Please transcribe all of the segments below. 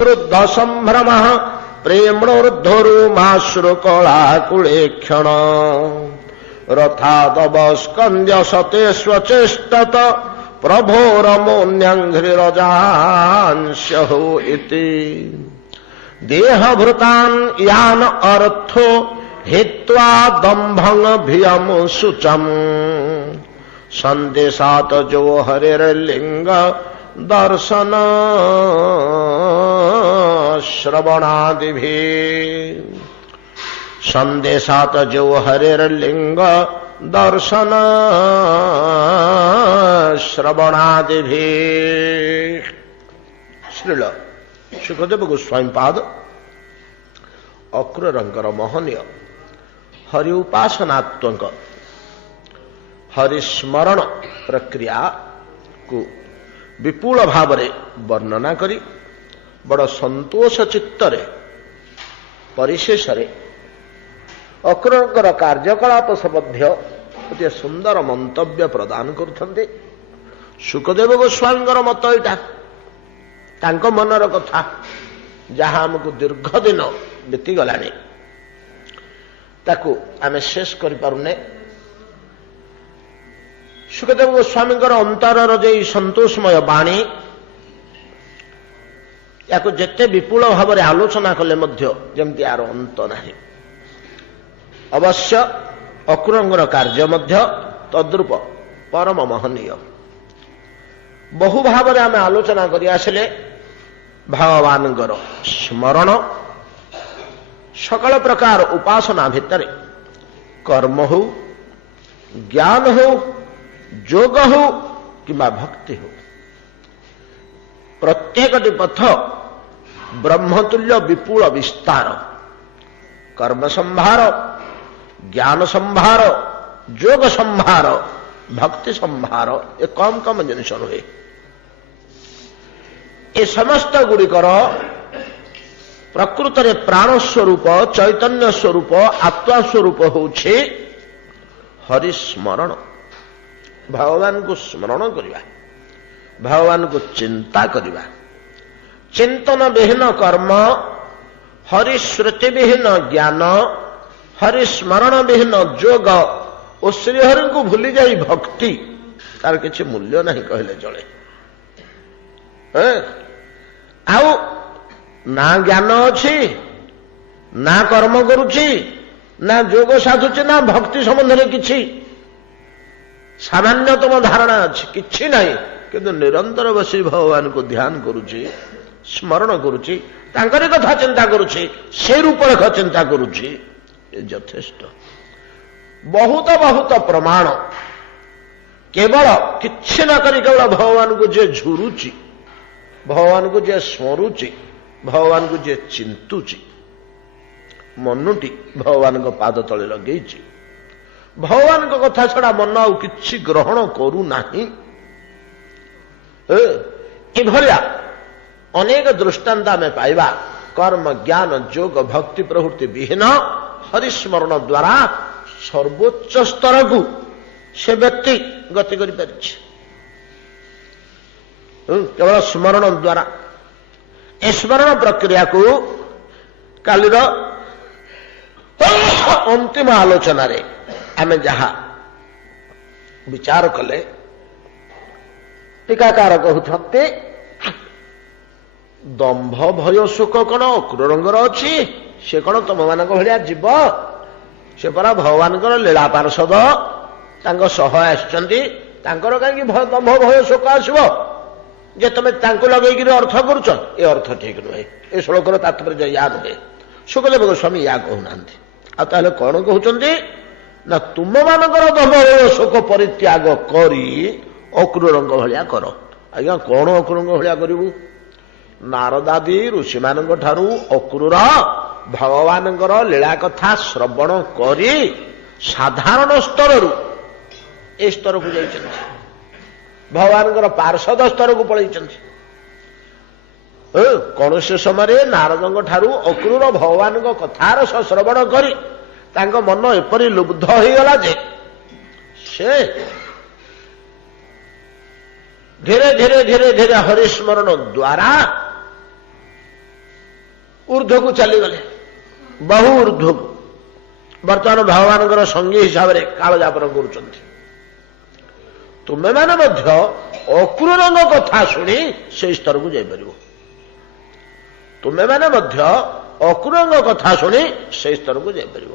वृद्ध संभ्रम प्रेम्णोर्धोरुमाश्रुकलाकुले क्षण रथादव स्कंद्य सते स्वचेष्टत प्रभोरमोन्यघ्रिरजांस्यहो इति देहभृतान् यान अर्थो हित्वा दम्भंग भियम शुचम संदेशात जो हरिर्लिंग दर्शन श्रवणादिभि संदेशात जो हरिर्लिंग दर्शन श्रवणादिभि। श्रील सुखदेव गोस्वामी पाद अक्रूरंकर महनीय हरि उपासनात्मक हरिस्मरण प्रक्रिया को विपुल भाव वर्णना करी बड़ संतोष चित्तरे परिशेष अक्रूरंकर कार्यकलाप संबंधी गोटे सुंदर मंतव्य प्रदान करते। सुखदेव गोस्वामी मत यहाँ मनर कथा जहाँ आमको दीर्घ दिन बीतीगला ताकू आमे शेष कर पारुने। सुखदेव गोस्वामी अंतरर जे संतोषमय बाणी या जिते विपुल भाव में आलोचना कले जमती यार अंत नहीं। अवश्य अक्रूरंकर कार्य तद्रूप परम महनीय बहु भाव में आम आलोचना कर आसिले भगवान स्मरण सकल प्रकार उपासना भितर कर्म हो ज्ञान हो योग हो कि भक्ति हो प्रत्येक पथ ब्रह्मतुल्य विपुल विस्तार कर्म संभार ज्ञान संभार योग संभार भक्ति संभार ये कम कम जिनिस नुहे। ये समस्त गुड़िकर प्रकृत प्राण स्वरूप चैतन्य स्वरूप आत्मा स्वरूप होउछे हरिस्मरण भगवान को स्मरण करवा भगवान को चिंता करवा चिंतन विहीन कर्म हरिश्रुति विहीन ज्ञान हरिस्मरण विहीन योग और श्रीहरि को भूली जाई भक्ति तार किसी मूल्य नहीं कहले चले। आउ ना ज्ञान अच्छी ना कर्म करुची ना योग साधुची ना भक्ति संबंध में किसी सामान्यतम धारणा अच्छी किसी नहीं किंतु निरंतर बसी भगवान को ध्यान करुची स्मरण करुची तांकरी कथा चिंता करुची से रूपरेख चिंता करुची यथेष्ट। बहुत बहुत प्रमाण केवल किछि न करी केवल भगवान को जे झुरुची भगवान को जे स्मरुची भगवान को जे चिंतुची मनुटी भगवान को पाद तले लगे भगवान को कथा छड़ा मन आउ किछि ग्रहण करू नाही। एभलिया अनेक दृष्टांत में पाइबा कर्म ज्ञान योग भक्ति प्रवृत्ति विहीन हरिस्मरण द्वारा सर्वोच्च स्तर को से व्यक्ति गति कर केवल स्मरण द्वारा स्मरण प्रक्रिया को कालीर अंतिम आलोचना रे आमे जहा विचार कले टीकाकार कहते दंभ भय सुख कौन अक्रूरंगर अच्छी से कौन तुम मान भाया जीव से परा भगवान लीला पार्षद सह आसुच्च कहीं दंभ भय सुख आसब जे तुम लगे अर्थ करुच ए अर्थ ठीक नुहे ए श्लोकर तात्पर्य या नुहे। सुखदेव गोस्वामी या कहूना आते कौन कहते ना तुम मानकर दंभ भय सुख परित्याग करी अक्रूरंग भाया कर। आज्ञा कौन अक्रूरंग भाया करू नारदादी ऋषि मान अक्रूर भगवान लीला कथा श्रवण करी साधारण स्तर ए स्तर को जाइए भगवान पार्षद स्तर को पलि कौन से समय नारद अक्रूर भगवान कथार श्रवण करी मन एपरी लुब्ध हो गला जे से धीरे धीरे धीरे धीरे हरिस्मरण द्वारा ऊर्ध्वକୁ ଚାଲିଗଲେ, ବହୁ ଊର୍ଦ୍ଧ୍ୱକୁ। ବର୍ତ୍ତମାନ ଭଗବାନଙ୍କର ସଙ୍ଗୀ ହିସାବରେ କାଳଯାପନ କରୁଛନ୍ତି। ତୁମେମାନେ ମଧ୍ୟ ଅକ୍ରୂରଙ୍କ କଥା ଶୁଣି ସେହି ସ୍ତରକୁ ଯାଇପାରିବ। ତୁମେମାନେ ମଧ୍ୟ ଅକ୍ରୂରଙ୍କ କଥା ଶୁଣି ସେହି ସ୍ତରକୁ ଯାଇପାରିବ।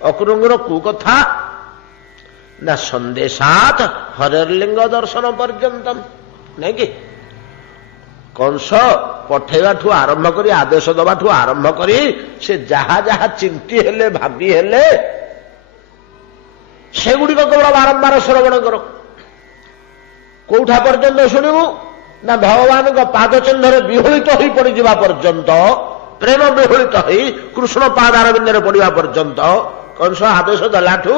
ଅକ୍ରୂରଙ୍କର କୁ କଥା ନା ସନ୍ଦେଶାତ୍ ହରିର୍ଲିଙ୍ଗ ଦର୍ଶନ ପର୍ଯ୍ୟନ୍ତମ୍, ନାଇଁ କି? କଂସ ପଠେଇବାଠୁ ଆରମ୍ଭ କରି, ଆଦେଶ ଦେବାଠୁ ଆରମ୍ଭ କରି ସେ ଯାହା ଯାହା ଚିନ୍ତି ହେଲେ, ଭାବି ହେଲେ, ସେଗୁଡ଼ିକ କେବଳ ବାରମ୍ବାର ଶ୍ରବଣ କର। କୋଉଠା ପର୍ଯ୍ୟନ୍ତ ଶୁଣିବୁ ନା ଭଗବାନଙ୍କ ପାଦଚିହ୍ନରେ ବିହଳିତ ହୋଇ ପଡ଼ିଯିବା ପର୍ଯ୍ୟନ୍ତ, ପ୍ରେମ ବିହଳିତ ହୋଇ କୃଷ୍ଣ ପାଦାରବିନ୍ଦରେ ପଡ଼ିବା ପର୍ଯ୍ୟନ୍ତ। କଂସ ଆଦେଶ ଦେଲାଠୁ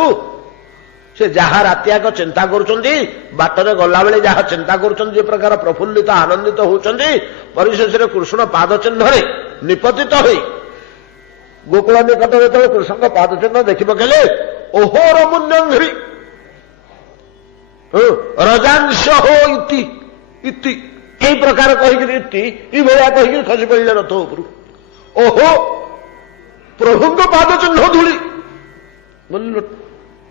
ସେ ଯାହା ରାତିଆକ ଚିନ୍ତା କରୁଛନ୍ତି, ବାଟରେ ଗଲାବେଳେ ଯାହା ଚିନ୍ତା କରୁଛନ୍ତି, ଯେ ପ୍ରକାର ପ୍ରଫୁଲ୍ଲିତ ଆନନ୍ଦିତ ହେଉଛନ୍ତି, ପରିଶେଷରେ କୃଷ୍ଣ ପାଦଚିହ୍ନରେ ନିପତିତ ହୋଇ ଗୋକୁଳ ନିକଟରେ ଯେତେବେଳେ କୃଷ୍ଣଙ୍କ ପାଦଚିହ୍ନ ଦେଖି ପକେଇଲେ, ଓହୋ ରମୁନ୍ୟଂଘ୍ରି ରଜାଂଶ ହୋ ଇତି ଇତି, এই ପ୍ରକାର କହିକିରି ଇତି ଇ ଭଳିଆ କହିକିରି ଖସି ପଡ଼ିଲେ ରଥ ଉପରୁ। ଓହୋ ପ୍ରଭୁଙ୍କ ପାଦଚିହ୍ନ ଧୂଳି ବୋଲି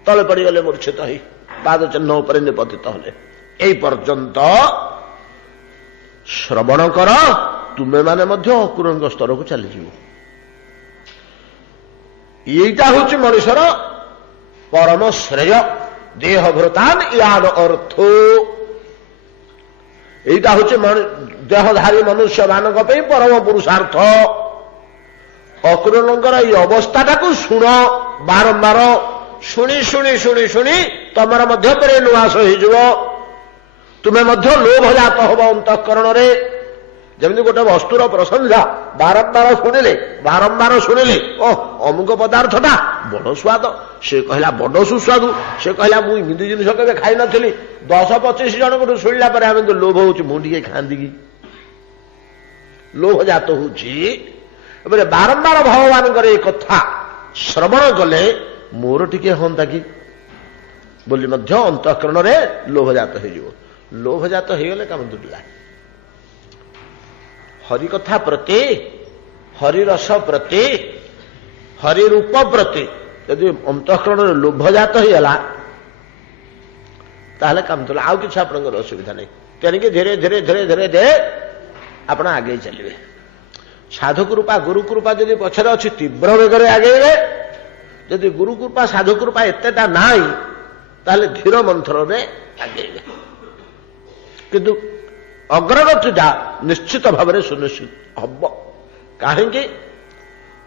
ତଳେ ପଡ଼ିଗଲେ ମୂର୍ଚ୍ଛିତ ହୋଇ, ପାଦଚିହ୍ନ ଉପରେ ନିପତିତ ହେଲେ। এই ପର୍ଯ୍ୟନ୍ତ ଶ୍ରବଣ କର, ତୁମେମାନେ ମଧ୍ୟ ଅକ୍ରୂରଙ୍କ ସ୍ତରକୁ ଚାଲିଯିବ। এইটা হচ্ছে ମଣିଷର ପରମ ଶ୍ରେୟ। ଦେହ ଭୃତାନ୍ ୟାନ ଅର୍ଥ, এইটা হচ্ছে ଦେହଧାରୀ ମନୁଷ୍ୟମାନଙ୍କ ପାଇଁ ପରମ ପୁରୁଷାର୍ଥ। ଅକ୍ରୂରଙ୍କର এই ଅବସ୍ଥାଟାକୁ ଶୁଣ ବାରମ୍ବାର। ଶୁଣି ଶୁଣି ଶୁଣି ଶୁଣି ତମର ମଧ୍ୟ ପ୍ରେରଣାସ ହେଇଯିବ। ତୁମେ ମଧ୍ୟ ଲୋଭଜାତ ହବ ଅନ୍ତଃକରଣରେ। ଯେମିତି ଗୋଟେ ବସ୍ତୁର ପ୍ରଶଂସା ବାରମ୍ବାର ଶୁଣିଲେ, ଓ ଅମୁକ ପଦାର୍ଥଟା ବଡ଼ ସ୍ୱାଦ, ସେ କହିଲା ବଡ଼ ସୁସ୍ୱାଦୁ, ସେ କହିଲା ମୁଁ ଏମିତି ଜିନିଷ କେବେ ଖାଇନଥିଲି। 10-25 ଜଣଙ୍କଠୁ ଶୁଣିଲା ପରେ ଆମେ ତ ଲୋଭ ହଉଛି, ମୁଁ ଟିକେ ଖାଆନ୍ତି କି, ଲୋଭଜାତ ହଉଛି। ଏପରି ବାରମ୍ବାର ଭଗବାନଙ୍କର ଏ କଥା ଶ୍ରବଣ କଲେ ମୋର ଟିକେ ହଅନ୍ତା କି ବୋଲି ମଧ୍ୟ ଅନ୍ତଃକରଣରେ ଲୋଭଜାତ ହେଇଯିବ। ଲୋଭଜାତ ହେଇଗଲେ କାମ ଦୁଡ଼ିଲା। ହରିକଥା ପ୍ରତି, ହରିରସ ପ୍ରତି, ହରିରୂପ ପ୍ରତି ଯଦି ଅନ୍ତଃକରଣରେ ଲୋଭଜାତ ହେଇଗଲା, ତାହେଲେ କାମ ତୁଲା। ଆଉ କିଛି ଆପଣଙ୍କର ଅସୁବିଧା ନାହିଁ। ତେଣିକି ଧୀରେ ଧୀରେ ଧୀରେ ଧୀରେ ଧୀରେ ଆପଣ ଆଗେଇ ଚାଲିବେ। ସାଧୁକୃପା ଗୁରୁକୃପା ଯଦି ପଛରେ ଅଛି, ତୀବ୍ର ବେଗରେ ଆଗେଇବେ। ଯଦି ଗୁରୁକୃପା ସାଧୁକୃପା ଏତେଟା ନାହିଁ, ତାହେଲେ ଧୀର ମନ୍ଥରରେ ଆଗେଇବେ। କିନ୍ତୁ ଅଗ୍ରଗତିଟା ନିଶ୍ଚିତ ଭାବରେ ସୁନିଶ୍ଚିତ ହବ। କାହିଁକି?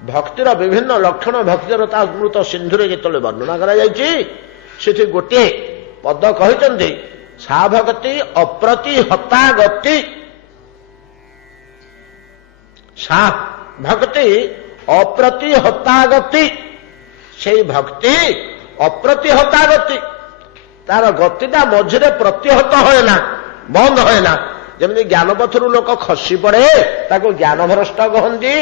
ଭକ୍ତିର ବିଭିନ୍ନ ଲକ୍ଷଣ ଭକ୍ତିର ତା ଅମୃତ ସିନ୍ଧୁରେ ଯେତେବେଳେ ବର୍ଣ୍ଣନା କରାଯାଇଛି, ସେଠି ଗୋଟିଏ ପଦ କହିଛନ୍ତି, ସା ଭକ୍ତି ଅପ୍ରତିହତା ଗତି। ସା ଭକ୍ତି ଅପ୍ରତିହତା ଗତି। ସେଇ ଭକ୍ତି ଅପ୍ରତିହତା ଗତି, ତାର ଗତିଟା ମଝିରେ ପ୍ରତିହତ ହୁଏ ନା, ବନ୍ଦ ହୁଏ ନା। ଯେମିତି ଜ୍ଞାନ ପଥରୁ ଲୋକ ଖସି ପଡ଼େ, ତାକୁ ଜ୍ଞାନଭ୍ରଷ୍ଟ କହନ୍ତି।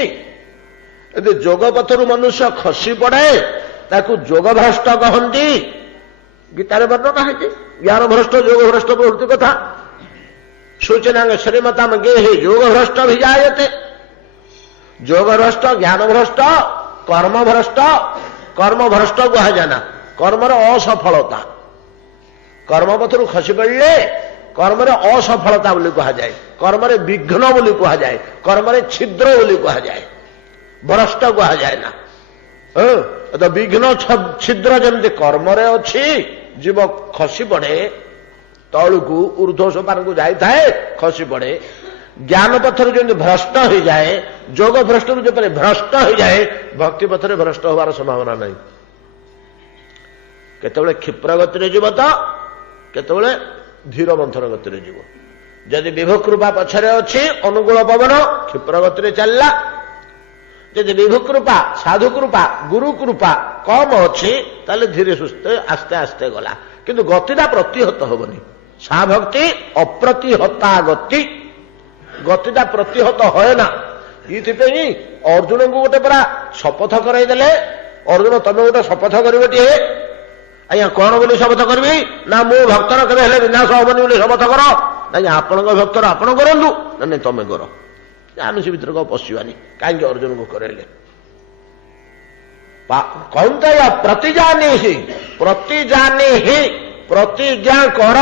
ଯଦି ଯୋଗ ପଥରୁ ମନୁଷ୍ୟ ଖସି ପଡ଼େ, ତାକୁ ଯୋଗଭ୍ରଷ୍ଟ କହନ୍ତି। ଗୀତାରେ ବର୍ଣ୍ଣନା ହେଇଛି ଜ୍ଞାନଭ୍ରଷ୍ଟ ଯୋଗଭ୍ରଷ୍ଟ ପ୍ରଭୃତି କଥା। ସୂଚନାଙ୍ଗ ଶ୍ରୀମତାମ ଗେହେ ଯୋଗଭ୍ରଷ୍ଟ ଭିଜାୟତେ। ଯୋଗଭ୍ରଷ୍ଟ, ଜ୍ଞାନଭ୍ରଷ୍ଟ, କର୍ମଭ୍ରଷ୍ଟ। କର୍ମଭ୍ରଷ୍ଟ କୁହାଯାଏ ନା, କର୍ମର ଅସଫଳତା। କର୍ମପଥରୁ ଖସି ପଡ଼ିଲେ କର୍ମରେ ଅସଫଳତା ବୋଲି କୁହାଯାଏ, କର୍ମରେ ବିଘ୍ନ ବୋଲି କୁହାଯାଏ, କର୍ମରେ ଛିଦ୍ର ବୋଲି କୁହାଯାଏ, ଭ୍ରଷ୍ଟ କୁହାଯାଏ ନା। ତ ବିଘ୍ନ ଛିଦ୍ର ଯେମିତି କର୍ମରେ ଅଛି, ଜୀବ ଖସି ପଡ଼େ ତଳକୁ, ଊର୍ଦ୍ଧ୍ୱ ସୋପାନକୁ ଯାଇଥାଏ, ଖସି ପଡ଼େ। ଜ୍ଞାନ ପଥରେ ଯେମିତି ଭ୍ରଷ୍ଟ ହେଇଯାଏ, ଯୋଗ ଭ୍ରଷ୍ଟରୁ ଯେପରି ଭ୍ରଷ୍ଟ ହେଇଯାଏ, ଭକ୍ତି ପଥରେ ଭ୍ରଷ୍ଟ ହେବାର ସମ୍ଭାବନା ନାହିଁ। କେତେବେଳେ କ୍ଷିପ୍ର ଗତିରେ ଯିବ ତ, କେତେବେଳେ ଧୀର ମନ୍ଥର ଗତିରେ ଯିବ। ଯଦି ବିଭୁକୃପା ପଛରେ ଅଛି, ଅନୁକୂଳ ପବନ କ୍ଷିପ୍ର ଗତିରେ ଚାଲିଲା। ଯଦି ବିଭୁକୃପା, ସାଧୁକୃପା, ଗୁରୁକୃପା କମ ଅଛି, ତାହେଲେ ଧୀରେ ସୁସ୍ଥେ ଆସ୍ତେ ଆସ୍ତେ ଗଲା। କିନ୍ତୁ ଗତିଟା ପ୍ରତିହତ ହବନି। ସା ଭକ୍ତି ଅପ୍ରତିହତା ଗତି। ଗତିଟା ପ୍ରତିହତ ହୁଏ ନା। ଏଇଥିପାଇଁ ଅର୍ଜୁନଙ୍କୁ ଗୋଟେ ପରା ଶପଥ କରାଇଦେଲେ, ଅର୍ଜୁନ ତମେ ଗୋଟେ ଶପଥ କରିବଟିଏ। ଆଜ୍ଞା କଣ ବୋଲି ଶପଥ କରିବି ନା, ମୁଁ ଭକ୍ତର କେବେ ହେଲେ ବିନାଶ ହବନି ବୋଲି ଶପଥ କର। ନାଇଁ ଆପଣଙ୍କ ଭକ୍ତର ଆପଣ କରନ୍ତୁ, ନା ନାଇଁ ତମେ କର। ଆମେ ସେ ଭିତରକୁ ପଶିବାନି। କାହିଁକି ଅର୍ଜୁନକୁ କରାଇଲେ? କୌନ୍ତେୟ ପ୍ରତିଜାନେହି, ପ୍ରତିଜାନେହି, ପ୍ରତିଜ୍ଞା କର,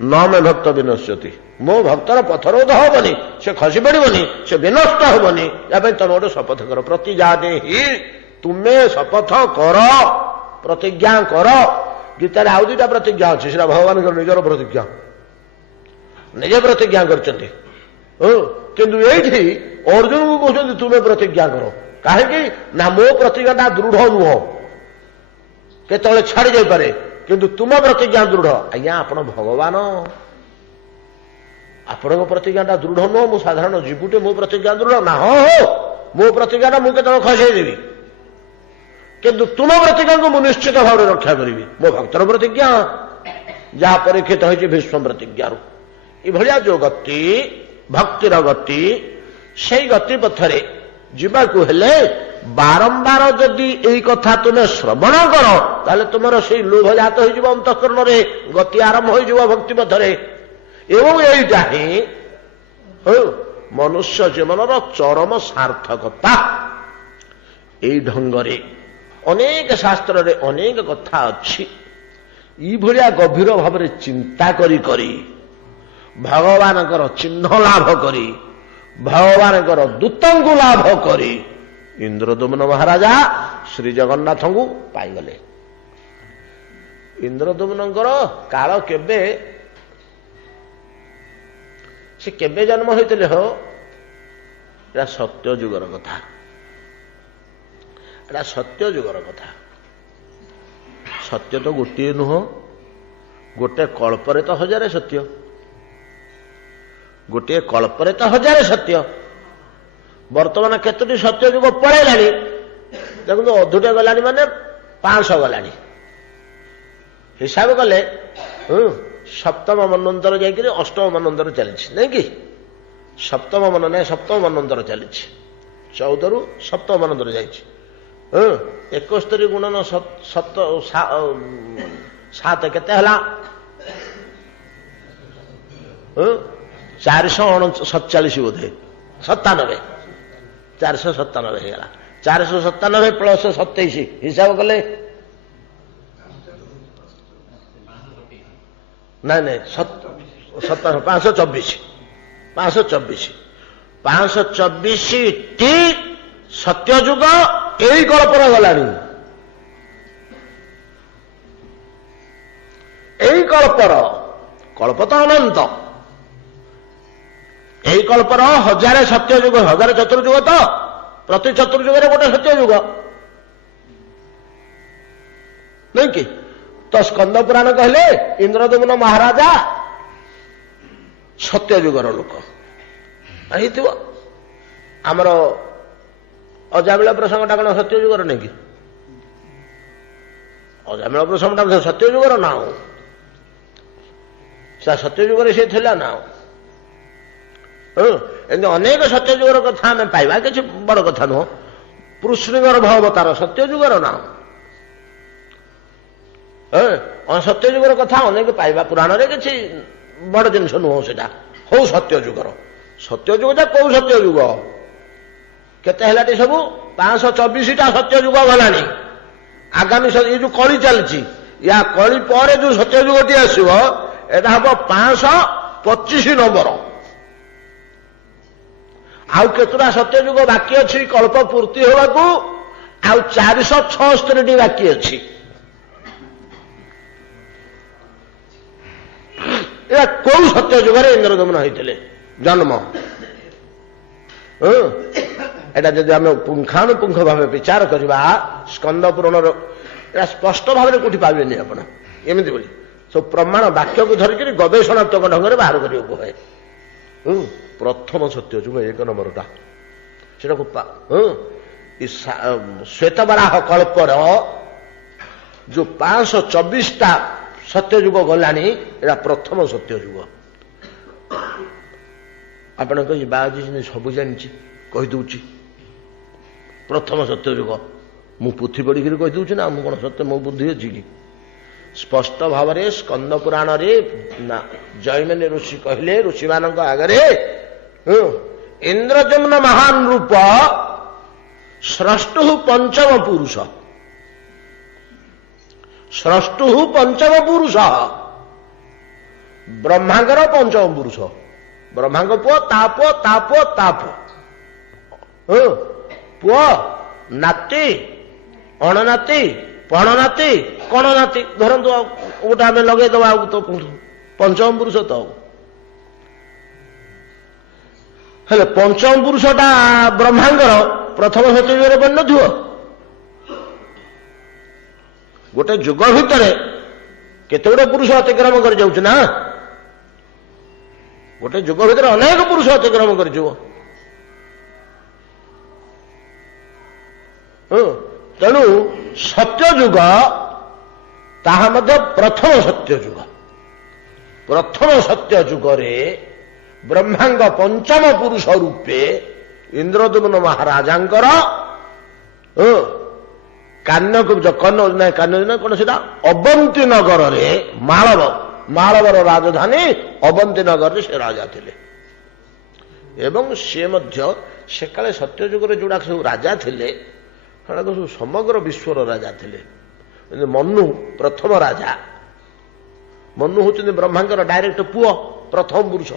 ନ ମେ ଭକ୍ତ ବିନଶ୍ୟତି। ମୋ ଭକ୍ତର ପଥରୋଧ ହବନି, ସେ ଖସି ପଡିବନି, ସେ ବିନଷ୍ଟ ହବନି। ୟା ପାଇଁ ତମେ ଗୋଟେ ଶପଥ କର। ପ୍ରତିଜାନେହି, ତୁମେ ଶପଥ କର, ପ୍ରତିଜ୍ଞା କର। ଗୀତାରେ ଆଉ ଦୁଇଟା ପ୍ରତିଜ୍ଞା ଅଛି, ସେଟା ଭଗବାନଙ୍କର ନିଜର ପ୍ରତିଜ୍ଞା, ନିଜେ ପ୍ରତିଜ୍ଞା କରିଛନ୍ତି। କିନ୍ତୁ ଏଇଠି ଅର୍ଜୁନକୁ କହୁଛନ୍ତି ତୁମେ ପ୍ରତିଜ୍ଞା କର। କାହିଁକି ନା ମୋ ପ୍ରତିଜ୍ଞାଟା ଦୃଢ ନୁହଁ, କେତେବେଳେ ଛାଡି ଯାଇପାରେ, କିନ୍ତୁ ତୁମ ପ୍ରତିଜ୍ଞା ଦୃଢ। ଆଜ୍ଞା ଆପଣ ଭଗବାନ, ଆପଣଙ୍କ ପ୍ରତିଜ୍ଞାଟା ଦୃଢ ନୁହଁ, ମୁଁ ସାଧାରଣ ଜୀବୁଟେ, ମୋ ପ୍ରତିଜ୍ଞା ଦୃଢ ନା? ହଁ, ମୋ ପ୍ରତିଜ୍ଞାଟା ମୁଁ କେତେବେଳେ ଖସେଇଦେବି, କିନ୍ତୁ ତୁମ ପ୍ରତିଜ୍ଞାକୁ ମୁଁ ନିଶ୍ଚିତ ଭାବରେ ରକ୍ଷା କରିବି। ମୋ ଭକ୍ତର ପ୍ରତିଜ୍ଞା ଯାହା ପରୀକ୍ଷିତ ହୋଇଛି ଭୀଷ୍ମ ପ୍ରତିଜ୍ଞାରୁ। ଏଭଳିଆ ଯୋଉ ଗତି, ଭକ୍ତିର ଗତି, ସେଇ ଗତି ପଥରେ ଯିବାକୁ ହେଲେ ବାରମ୍ବାର ଯଦି ଏଇ କଥା ତୁମେ ଶ୍ରବଣ କର, ତାହେଲେ ତୁମର ସେଇ ଲୋଭ ଜାତ ହୋଇଯିବ ଅନ୍ତଃକରଣରେ, ଗତି ଆରମ୍ଭ ହୋଇଯିବ ଭକ୍ତି ପଥରେ। ଏବଂ ଏଇଟା ହିଁ ମନୁଷ୍ୟ ଜୀବନର ଚରମ ସାର୍ଥକତା। ଏଇ ଢଙ୍ଗରେ ଅନେକ ଶାସ୍ତ୍ରରେ ଅନେକ କଥା ଅଛି। ଏଇଭଳିଆ ଗଭୀର ଭାବରେ ଚିନ୍ତା କରି କରି ଭଗବାନଙ୍କର ଚିହ୍ନ ଲାଭ କରି, ଭଗବାନଙ୍କର ଦୂତଙ୍କୁ ଲାଭ କରି ଇନ୍ଦ୍ରଦୁମ୍ନ ମହାରାଜା ଶ୍ରୀ ଜଗନ୍ନାଥଙ୍କୁ ପାଇଗଲେ। ଇନ୍ଦ୍ରଦୁମ୍ନଙ୍କର କାଳ କେବେ, ସେ କେବେ ଜନ୍ମ ହୋଇଥିଲେ? ହୋ, ଏଟା ସତ୍ୟ ଯୁଗର କଥା, ଏଟା ସତ୍ୟ ଯୁଗର କଥା। ସତ୍ୟ ତ ଗୋଟିଏ ନୁହଁ, ଗୋଟେ କଳ୍ପରେ ତ ହଜାରେ ସତ୍ୟ, ଗୋଟିଏ କଳ୍ପରେ ତ ହଜାରେ ସତ୍ୟ। ବର୍ତ୍ତମାନ କେତୋଟି ସତ୍ୟ ଯୁଗ ପଳେଇଲାଣି ଦେଖନ୍ତୁ, ଅଧୁଟେ ଗଲାଣି ମାନେ 500 ଗଲାଣି। ହିସାବ କଲେ ସପ୍ତମ ମନ୍ୱନ୍ତର ଯାଇକରି ଅଷ୍ଟମ ମନ୍ୱନ୍ତର ଚାଲିଛି, ନାଇଁ କି? ସପ୍ତମ ମନ୍ୱନ୍ତର ଚାଲିଛି, 14ରୁ ସପ୍ତମ ମନ୍ୱନ୍ତର ଯାଇଛି। 71 ଗୁଣନ 7 କେତେ ହେଲା? 447 ବୋଧେ, 97, 497 ହେଇଗଲା। 497 ପ୍ଲସ୍ 27 ହିସାବ କଲେ ନାଇଁ 524, 524ଟି ସତ୍ୟ ଯୁଗ ଏଇ କଳ୍ପର ଗଲାଣି। ଏଇ କଳ୍ପର, କଳ୍ପ ତ ଅନନ୍ତ, ଏଇ କଳ୍ପର 1000 ସତ୍ୟ ଯୁଗ, 1000 ଚତୁର୍ଯୁଗ ତ, ପ୍ରତି ଚତୁର୍ଯୁଗରେ ଗୋଟେ ସତ୍ୟ ଯୁଗ, ନାଇଁ କି? ତ ସ୍କନ୍ଦ ପୁରାଣ କହିଲେ ଇନ୍ଦ୍ରଦୁମ୍ନ ମହାରାଜା ସତ୍ୟ ଯୁଗର ଲୋକ ହେଇଥିବ। ଆମର ଅଜାମିଳ ପ୍ରସଙ୍ଗଟା କଣ ସତ୍ୟ ଯୁଗର ନାଇଁ କି? ଅଜାମିଳ ପ୍ରସଙ୍ଗଟା ସତ୍ୟ ଯୁଗର ନା? ସେ ସତ୍ୟ ଯୁଗରେ ସେ ଥିଲା ନା? ଏମିତି ଅନେକ ସତ୍ୟ ଯୁଗର କଥା ଆମେ ପାଇବା, କିଛି ବଡ କଥା ନୁହଁ। ପୃଷ୍ଣିଙ୍କର ଭବତାର ସତ୍ୟ ଯୁଗର ନା? ସତ୍ୟ ଯୁଗର କଥା ଅନେକ ପାଇବା ପୁରାଣରେ, କିଛି ବଡ ଜିନିଷ ନୁହଁ ସେଟା। ହଉ ସତ୍ୟ ଯୁଗର, ସତ୍ୟ ଯୁଗଟା କୋଉ ସତ୍ୟ ଯୁଗ? କେତେ ହେଲାଟି ସବୁ? 524ଟା ସତ୍ୟ ଯୁଗ ଗଲାଣି। ଆଗାମୀ ଏଇ ଯୋଉ କଳି ଚାଲିଛି, ୟା କଳି ପରେ ଯୋଉ ସତ୍ୟ ଯୁଗଟି ଆସିବ, ଏଟା ହବ 525 ନମ୍ବର। ଆଉ କେତେଟା ସତ୍ୟ ଯୁଗ ବାକି ଅଛି କଳ୍ପ ପୂର୍ତ୍ତି ହେବାକୁ? ଆଉ 476ଟି ବାକି ଅଛି। ଏଟା କୋଉ ସତ୍ୟ ଯୁଗରେ ଇନ୍ଦ୍ରଦୁମ୍ନ ହେଇଥିଲେ ଜନ୍ମ? ଏଟା ଯଦି ଆମେ ପୁଙ୍ଖାନୁପୁଙ୍ଖ ଭାବେ ବିଚାର କରିବା, ସ୍କନ୍ଦ ପୁରାଣର ଏଟା ସ୍ପଷ୍ଟ ଭାବରେ କୋଉଠି ପାଇବେନି ଆପଣ ଏମିତି ବୋଲି। ସବୁ ପ୍ରମାଣ ବାକ୍ୟକୁ ଧରିକିରି ଗବେଷଣାତ୍ମକ ଢଙ୍ଗରେ ବାହାର କରିବାକୁ ହୁଏ। ପ୍ରଥମ ସତ୍ୟ ଯୁଗ 1 ନମ୍ବରଟା, ସେଟାକୁ ଶ୍ଵେତବରାହ କଳ୍ପର ଯୋଉ 524ଟା ସତ୍ୟ ଯୁଗ ଗଲାଣି, ଏଟା ପ୍ରଥମ ସତ୍ୟ ଯୁଗ। ଆପଣ କହିବେ ବାବାଜୀ ସବୁ ଜାଣିଛି, କହିଦଉଛି ପ୍ରଥମ ସତ୍ୟ ଯୁଗ। ମୁଁ ପୁଥି ପଢିକିରି କହିଦଉଛି ନା, ମୁଁ କଣ ସତ୍ୟ ମୋ ବୁଦ୍ଧି ଅଛି କି? ସ୍ପଷ୍ଟ ଭାବରେ ସ୍କନ୍ଦ ପୁରାଣରେ ଜୈମିନୀ ଋଷି କହିଲେ, ଋଷିମାନଙ୍କ ଆଗରେ ଇନ୍ଦ୍ରଦ୍ୟୁମ୍ନ ମହାନ ରୂପ ସ୍ରଷ୍ଟୁ ପଞ୍ଚମ ପୁରୁଷ। ସ୍ରଷ୍ଟୁ ପଞ୍ଚମ ପୁରୁଷ, ବ୍ରହ୍ମାଙ୍କର ପଞ୍ଚମ ପୁରୁଷ। ବ୍ରହ୍ମାଙ୍କ ପୁଅ, ତା ପୁଅ, ତା ପୁଅ, ତା ପୁଅ, ପୁଅ, ନାତି, ଅଣନାତି, ପଣନାତି, କଣନାତି, ଧରନ୍ତୁ ଆଉ ଗୋଟେ ଆମେ ଲଗେଇଦବା, ଆଉ ତ ପଞ୍ଚମ ପୁରୁଷ ତ। ହେଲେ ପଞ୍ଚମ ପୁରୁଷଟା ବ୍ରହ୍ମାଙ୍କର ପ୍ରଥମ ସତ୍ୟଯୁଗରେ ବନୁଥିବ। ଗୋଟେ ଯୁଗ ଭିତରେ କେତେ ଗୁଡେ ପୁରୁଷ ଅତିକ୍ରମ କରିଯାଉଛି ନା, ଗୋଟେ ଯୁଗ ଭିତରେ ଅନେକ ପୁରୁଷ ଅତିକ୍ରମ କରିଯିବ। ତେଣୁ ସତ୍ୟଯୁଗ ତାହା ମଧ୍ୟ ପ୍ରଥମ ସତ୍ୟଯୁଗ। ପ୍ରଥମ ସତ୍ୟଯୁଗରେ ବ୍ରହ୍ମାଙ୍କ ପଞ୍ଚମ ପୁରୁଷ ରୂପେ ଇନ୍ଦ୍ରଦ୍ୟୁମ୍ନ ମହାରାଜାଙ୍କର କଣ ସେଟା ଅବନ୍ତୀ ନଗରରେ, ମାଳବର ରାଜଧାନୀ ଅବନ୍ତୀ ନଗରରେ ସେ ରାଜା ଥିଲେ। ଏବଂ ସେ ମଧ୍ୟ ସେକାଳେ ସତ୍ୟଯୁଗରେ ଯୋଉଟା ସବୁ ରାଜା ଥିଲେ ସେଗୁଡାକ ସବୁ ସମଗ୍ର ବିଶ୍ୱର ରାଜା ଥିଲେ। ମନୁ ପ୍ରଥମ ରାଜା। ମନୁ ହଉଛନ୍ତି ବ୍ରହ୍ମାଙ୍କର ଡାଇରେକ୍ଟ ପୁଅ, ପ୍ରଥମ ପୁରୁଷ।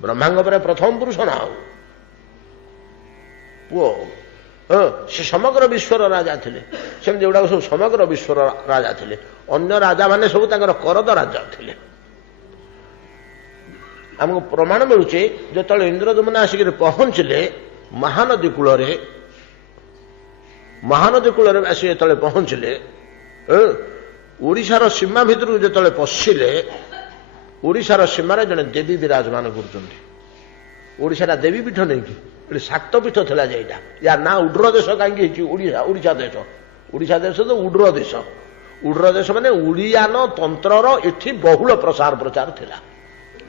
ବ୍ରହ୍ମାଙ୍କ ପରେ ପ୍ରଥମ ପୁରୁଷ ନା ଆଉ ପୁଅ। ସେ ସମଗ୍ର ବିଶ୍ୱର ରାଜା ଥିଲେ। ସେମିତି ଏଗୁଡାକ ସବୁ ସମଗ୍ର ବିଶ୍ୱର ରାଜା ଥିଲେ। ଅନ୍ୟ ରାଜାମାନେ ସବୁ ତାଙ୍କର କରଦ ରାଜା ଥିଲେ। ଆମକୁ ପ୍ରମାଣ ମିଳୁଛି ଯେତେବେଳେ ଇନ୍ଦ୍ରଦ୍ୟୁମ୍ନ ଆସିକରି ପହଞ୍ଚିଲେ ମହାନଦୀ କୂଳରେ ଆସି ଯେତେବେଳେ ପହଞ୍ଚିଲେ, ଓଡ଼ିଶାର ସୀମା ଭିତରକୁ ଯେତେବେଳେ ପଶିଲେ, ଓଡ଼ିଶାର ସୀମାରେ ଜଣେ ଦେବୀ ବିରାଜମାନ କରୁଛନ୍ତି। ଓଡ଼ିଶାଟା ଦେବୀ ପୀଠ ନେଇକି ଏଠି ଶାକ୍ତ ପୀଠ ଥିଲା ଯେ ଏଇଟା। ୟା ନା ଉଡ୍ର ଦେଶ କାହିଁକି ହେଇଛି? ଓଡ଼ିଶା ଦେଶ। ଓଡ଼ିଶା ଦେଶ ତ ଉଡ୍ର ଦେଶ। ଉଡ୍ର ଦେଶ ମାନେ ଓଡ଼ିଆନ ତନ୍ତ୍ରର ଏଠି ବହୁଳ ପ୍ରସାର ପ୍ରଚାର ଥିଲା।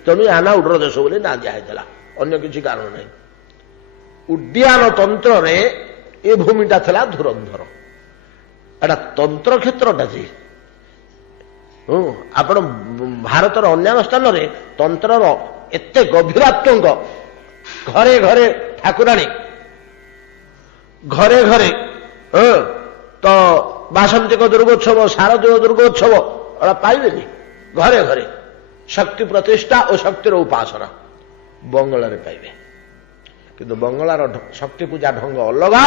ତେଣୁ ୟା ନା ଉଡ୍ର ଦେଶ ବୋଲି ନାଁ ଦିଆହେଇଥିଲା, ଅନ୍ୟ କିଛି କାରଣ ନାହିଁ। ଉଡ୍ଡୀୟାନ ତନ୍ତ୍ରରେ ଏ ଭୂମିଟା ଥିଲା ଧୁରନ୍ଧର। ଏଟା ତନ୍ତ୍ର କ୍ଷେତ୍ରଟା ଯେ ଆପଣ ଭାରତର ଅନ୍ୟାନ୍ୟ ସ୍ଥାନରେ ତନ୍ତ୍ରର ଏତେ ଗଭୀରାତ୍ମକ, ଘରେ ଘରେ ଠାକୁରାଣୀ, ଘରେ ଘରେ ତ ବାସନ୍ତିକ ଦୁର୍ଗୋତ୍ସବ, ଶାରଦୀୟ ଦୁର୍ଗୋତ୍ସବ ଏଟା ପାଇବେନି। ଘରେ ଘରେ ଶକ୍ତି ପ୍ରତିଷ୍ଠା ଓ ଶକ୍ତିର ଉପାସନା ବଙ୍ଗଳାରେ ପାଇବେ। କିନ୍ତୁ ବଙ୍ଗଳାର ଶକ୍ତି ପୂଜା ଢଙ୍ଗ ଅଲଗା,